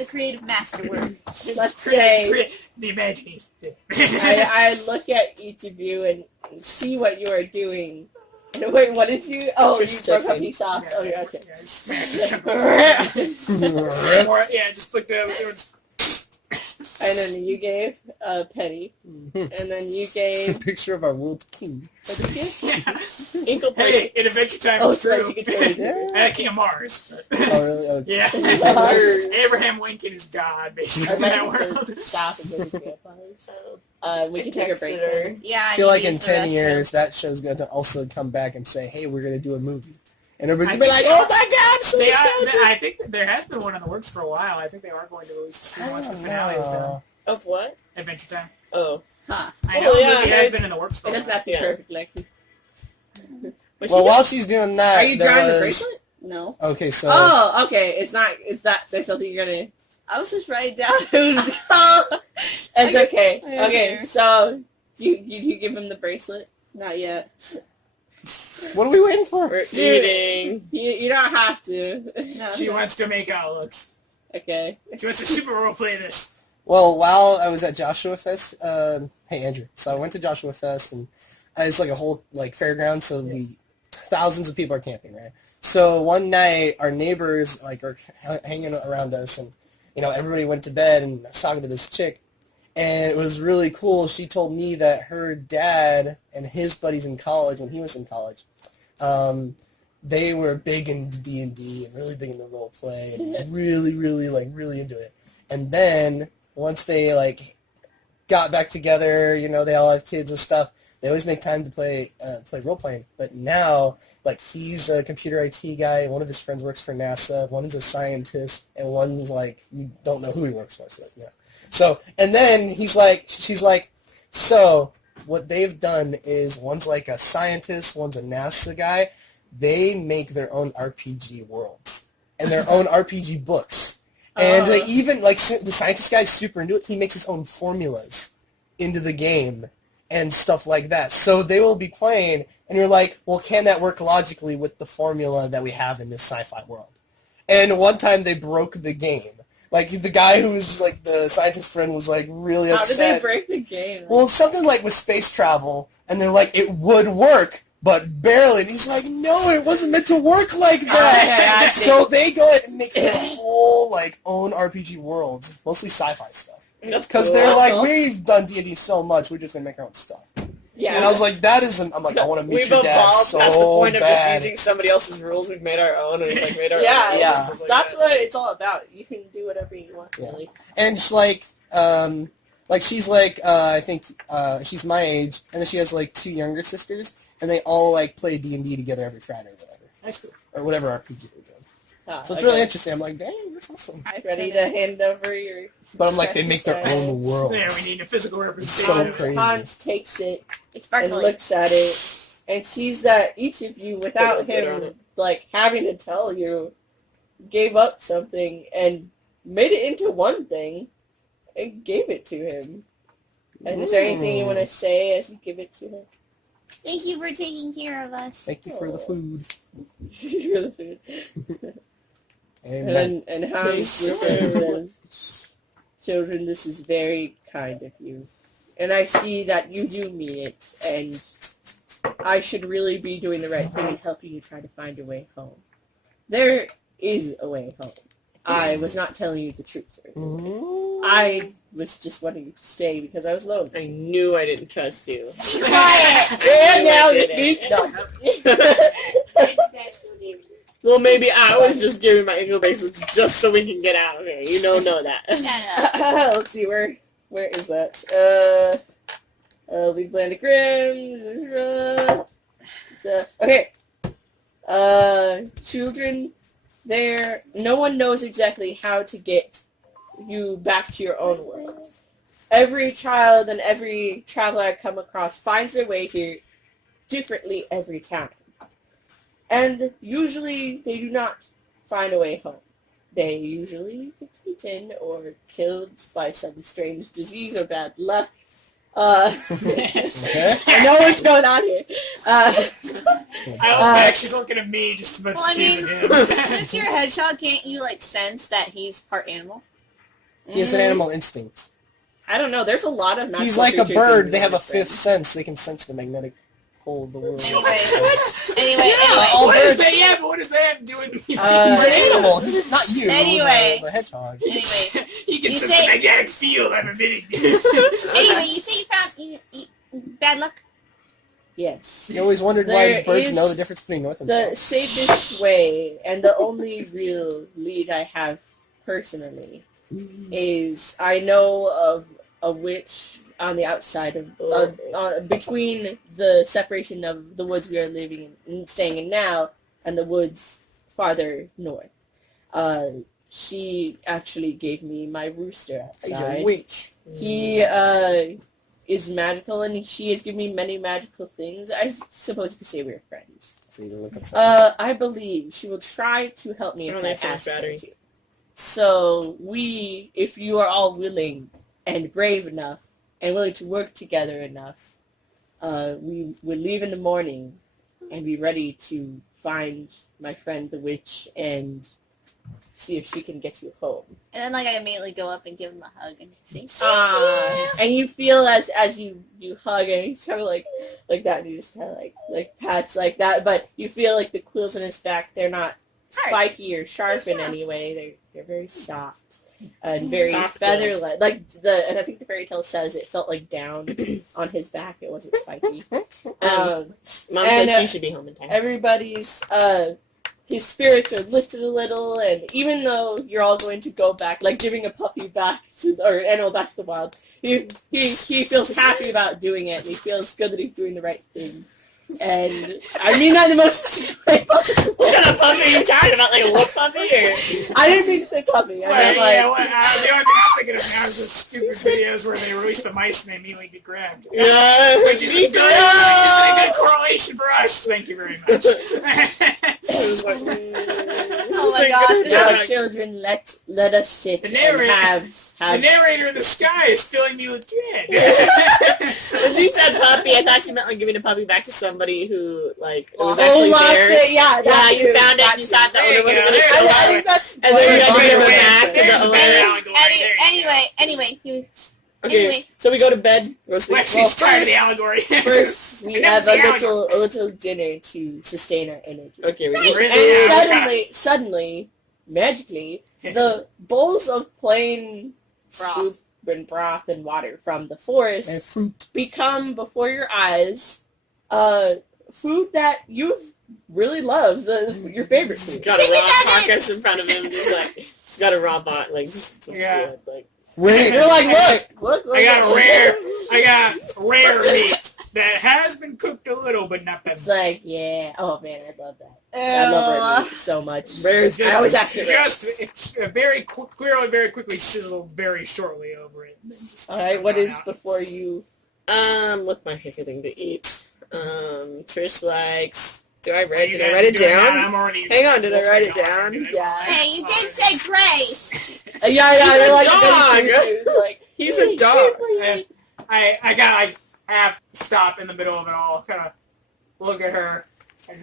creative master work. let's say The imagination. I look at each of you and see what you are doing. And wait, what did you? Oh, you Just broke a texting. piece off. Oh, yeah, okay. Yeah, smash the chunk of- Or, yeah, just flick the. And then you gave a penny, and then you A gave. picture of our world king. What did you give? Yeah. Ankle Hey, bracelet. in Adventure Time, Oh, it's so true. she could do it. Yeah. King of Mars. Oh, really? Okay. Yeah. Abraham Lincoln is God, basically, I in that meant world. to stop and go to vampires. We I can take a texted break. her. then. Yeah, I feel like in 10 years, that show's going to also come back and say, hey, we're going to do a movie. And everybody's going to be like, oh my god, so They nostalgic. I think there has been one in the works for a while. I think they are going to release two once the finale is done. Of what? Adventure Time. Oh. Huh. I know Oh, the yeah, movie has I- been in the works for It a doesn't while. have to be Yeah. perfect, Lexi. But she Well, got- while she's doing that, Are you there drawing the was... bracelet? No. Okay, so... Oh, okay. It's not. It's that. There's something you're gonna. I was just writing down. It's okay. I Okay. hear. So, do you give him the bracelet? Not yet. What are we waiting for? We're eating. You don't have to. No, She wants to make outlooks. Okay. She wants to super role play this. Well, while I was at Joshua Fest, hey Andrew, so I went to Joshua Fest, and it's like a whole like fairground, so thousands of people are camping, right? So one night, our neighbors like are hanging around us, and everybody went to bed, and I was talking to this chick, and it was really cool. She told me that her dad and his buddies in college, when he was in college, they were big into D&D and really big into role play and really, really, really into it. And then once they like got back together, they all have kids and stuff. They always make time to play role playing. But now, like, he's a computer IT guy. One of his friends works for NASA. One is a scientist, and one's like you don't know who he works for. So yeah. So and then she's like, so what they've done is one's like a scientist, one's a NASA guy. They make their own RPG worlds and their own RPG books. And they even, like, the scientist guy's super into it. He makes his own formulas into the game and stuff like that. So they will be playing, and you're like, well, can that work logically with the formula that we have in this sci-fi world? And one time they broke the game. Like, the guy who was, like, the scientist friend was, like, really upset. How did they break the game? Well, it's something like with space travel, and they're like, it would work, but barely. And he's like, no, it wasn't meant to work like that. So they go ahead and make their whole, like, own RPG worlds, mostly sci-fi stuff. Because they're like, we've done D&D so much, we're just going to make our own stuff. Yeah. And I was like, I'm like, I want to meet We've your dad evolved so past the point of bad. just using somebody else's rules. We've made our own, and we've like made our own. Yeah. Like That's that. what it's all about. You can do whatever you want, really. And she's like, she's like, I think she's my age, and then she has like 2 younger sisters, and they all like play D&D together every Friday or whatever. That's cool. Or whatever RPG we're doing. Ah, So it's really interesting. I'm like, dang, that's awesome. Ready to hand over your... But I'm like, they make their own world. Yeah, we need a physical So representation. crazy. Hans takes it It's and sparkly. looks at it and sees that each of you, without Put it on him it. like having to tell you, gave up something and made it into one thing and gave it to him. And is there anything you want to say as you give it to him? Thank you for taking care of us. Thank you for the food. For the food. Amen. And Hans says, children, this is very kind of you. And I see that you do mean it, and I should really be doing the right thing and helping you try to find your way home. There is a way home. I was not telling you the truth. I was just wanting you to stay because I was lonely. I knew I didn't trust you. Quiet! And now I you didn't. speak. No. Well, maybe I was just giving my ankle bracelets just so we can get out of here. You don't know that. Let's see, where is that? We landed Grimm. Okay. Children, no one knows exactly how to get you back to your own world. Every child and every traveler I come across finds their way here differently every time. And usually they do not find a way home. They usually get eaten or killed by some strange disease or bad luck. I know what's going on here. I look back, she's looking at me just as much Well, I as she's mean, at him. since you're a hedgehog, can't you, like, sense that he's part animal? He has an animal instinct. I don't know. There's a lot of magical He's like a creatures bird. in They have a this 5th thing. sense. They can sense the magnetic pole of the world. Anyway, all What is birds- that? Yeah, but what does that have to do with me? He's an animal. Not you. Anyway. The hedgehog. Anyway, he can you sense say- the magnetic field I'm emitting. anyway, you say you found bad luck? Yes. You always wondered why There birds is know the difference between north and The south. safest way, and the only real lead I have personally, is I know of a witch on the outside of, between the separation of the woods we are living in and staying in now, and the woods farther north. She actually gave me my rooster He's a outside. witch. He is magical, and she has given me many magical things. I suppose you could say we're friends. For you to look up something. I believe she will try to help me if Oh, I they have so much ask her battery. to. So if you are all willing and brave enough and willing to work together enough, we will leave in the morning and be ready to find my friend the witch and see if she can get you home. And then, like, I immediately go up and give him a hug and say, And you feel as you hug and he's kind of like that, and you just kind of like pats like that, but you feel like the quills in his back, they're not spiky or sharp in any way. They're very soft and very Soft feather-like. And I think the fairy tale says it felt like down on his back. It wasn't spiky. Mom and, says she should be home in time. Everybody's his spirits are lifted a little, and even though you're all going to go back, like giving a puppy back or animal back to the wild, he feels happy about doing it, and he feels good that he's doing the right thing. And I mean that in the most way possible. What kind of puppy are you talking about? Like a wolf puppy? Or? I didn't mean to say puppy. I meant the only thing I'm thinking of now is the stupid videos where they release the mice and they immediately get grabbed. Yeah. Which isn't a good correlation for us. Thank you very much. oh my gosh. Now, children, let us sit and have. The narrator in the sky is filling me with dread. When she said puppy, I thought she meant like giving a puppy back to somebody who like was actually there. Yeah, you found it. You thought that owner wasn't going to show up, and then you had to give it back to the owner. Okay, so we go to bed. Lexi's tired of the allegory. First, we have a little dinner to sustain our energy. Okay, we And suddenly, magically, the bowls of plain soup and broth and water from the forest And fruit. become before your eyes food that you've really loved, your favorite He's food. got a raw carcass in front of him. Just like he's got a raw bot. Like Yeah. Like You're like, look. I got rare meat that has been cooked a little, but not that It's much. like, yeah. Oh man, I love that. I love red meat so much. I always ask it. It's very quickly sizzled very shortly over it. All right, what is before you? what's my favorite thing to eat? Trish likes. Did I write it down? I'm already. Hang on, did I write it down? Yeah. Hey, you did say grace. Yeah, He's you're a like dog. Like, He's a dog. I have to stop in the middle of it all, kind of look at her, and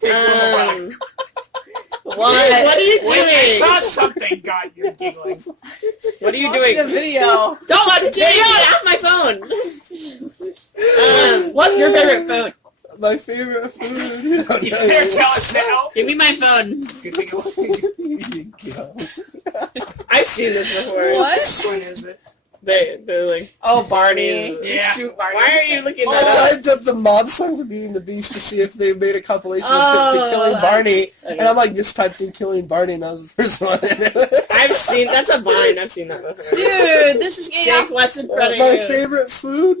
take a little breath. What are you When I doing? saw something, God, you're giggling. What are you Watching doing? a video. Don't watch the video! Get off my phone! What's your favorite food? My favorite food. You better tell us now. Give me my phone. Good thing it was. I've seen this before. What? Which one is it? They're like, Oh, Barney. Yeah. Shoot Barney. why are you looking I that up? typed up the mob song for Beauty and the Beast to see if they made a compilation of Oh, Killing Barney, okay. and I'm like, just typed in Killing Barney, and that was the first one. I've seen, that's a Vine, I've seen that before. Dude, this is getting Jake, off. what's in front of My you? favorite food?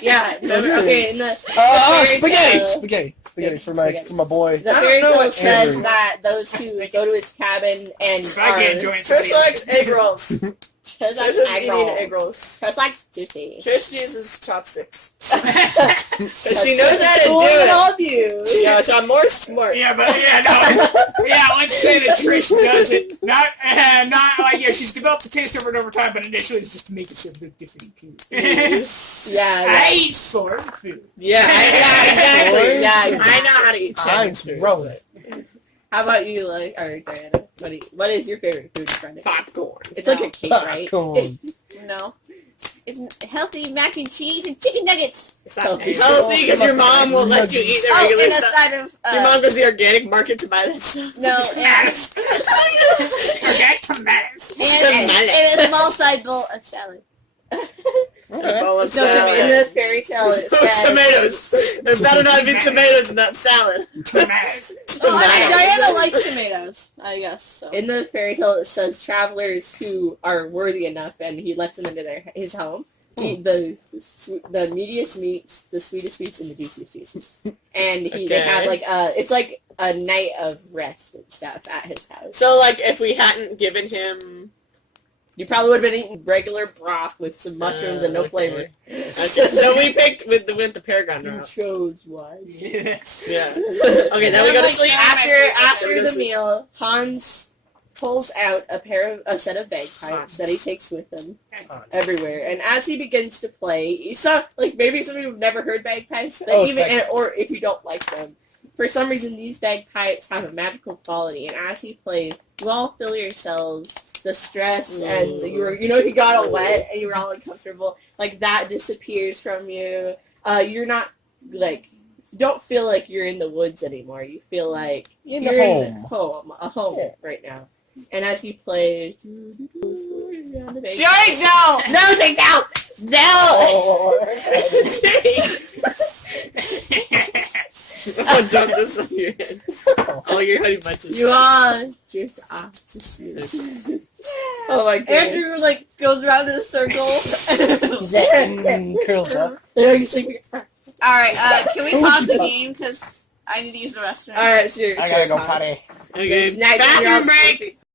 Yeah, okay, in the Spaghetti! Spaghetti. Spaghetti for my boy. The I don't fairy know tale what says Andrew. that those who go to his cabin and If I can't join Trish somebody likes else. egg rolls. Trish Trish is eating egg rolls. Trish likes sushi. Trish uses chopsticks. Because she knows how to do Cooler than it. all of you. Yeah, so I'm more smart. Yeah, but let's say that Trish does it. Not like she's developed the taste over and over time, but initially it's just to make it so look different. Yeah, I eat foreign food. Yeah, exactly. Yeah, I know how to eat I'm Chinese food. rolling. How about you, like, alright, Diana? What is your favorite food, friend? Popcorn. It's like a cake, right? Popcorn. No. It's healthy mac and cheese and chicken nuggets. It's not healthy because your mom won't let you eat the Oh, regular and a stuff. side of Your mom goes to the organic market to buy that stuff. no, Tomatoes. Forget tomatoes. and a small side bowl of salad. Okay. Bowl of No, in salad. the fairy tale it says... Tomatoes. There better not be tomatoes in that salad. Tomatoes. Oh, Tomatoes. Diana likes tomatoes, I guess. So. In the fairy tale it says travelers who are worthy enough and he lets them into his home. Eat the meatiest meats, the sweetest meats, and the juiciest juices. And they Okay. have like it's like a night of rest and stuff at his house. So, like, if we hadn't given him... You probably would have been eating regular broth with some mushrooms and no flavor. Okay, so we picked with the Paragon You route. chose one. Yeah. Yeah. Okay, then we go to sleep. After the meal, Hans pulls out a set of bagpipes that he takes with him everywhere, and as he begins to play, maybe some of you have never heard bagpipes, but Oh, even bagpipes. or if you don't like them, For some reason, these bagpipes have a magical quality, and as he plays, you all feel yourselves the stress and you got all wet and you were all uncomfortable. Like that disappears from you. You're not like don't feel like you're in the woods anymore. You feel like In you're the in a home right now. And as he plays, Joey, no! no, take out, no. Oh, dump this on your head. Oh, your honey bunches. You are just oh my god. Andrew, like, goes around in a circle. Curls up. Yeah, you sleeping. Alright, can we pause the game? Because I need to use the restroom. Alright, seriously. I gotta go potty. Okay, Night, you're all bathroom break. sleeping.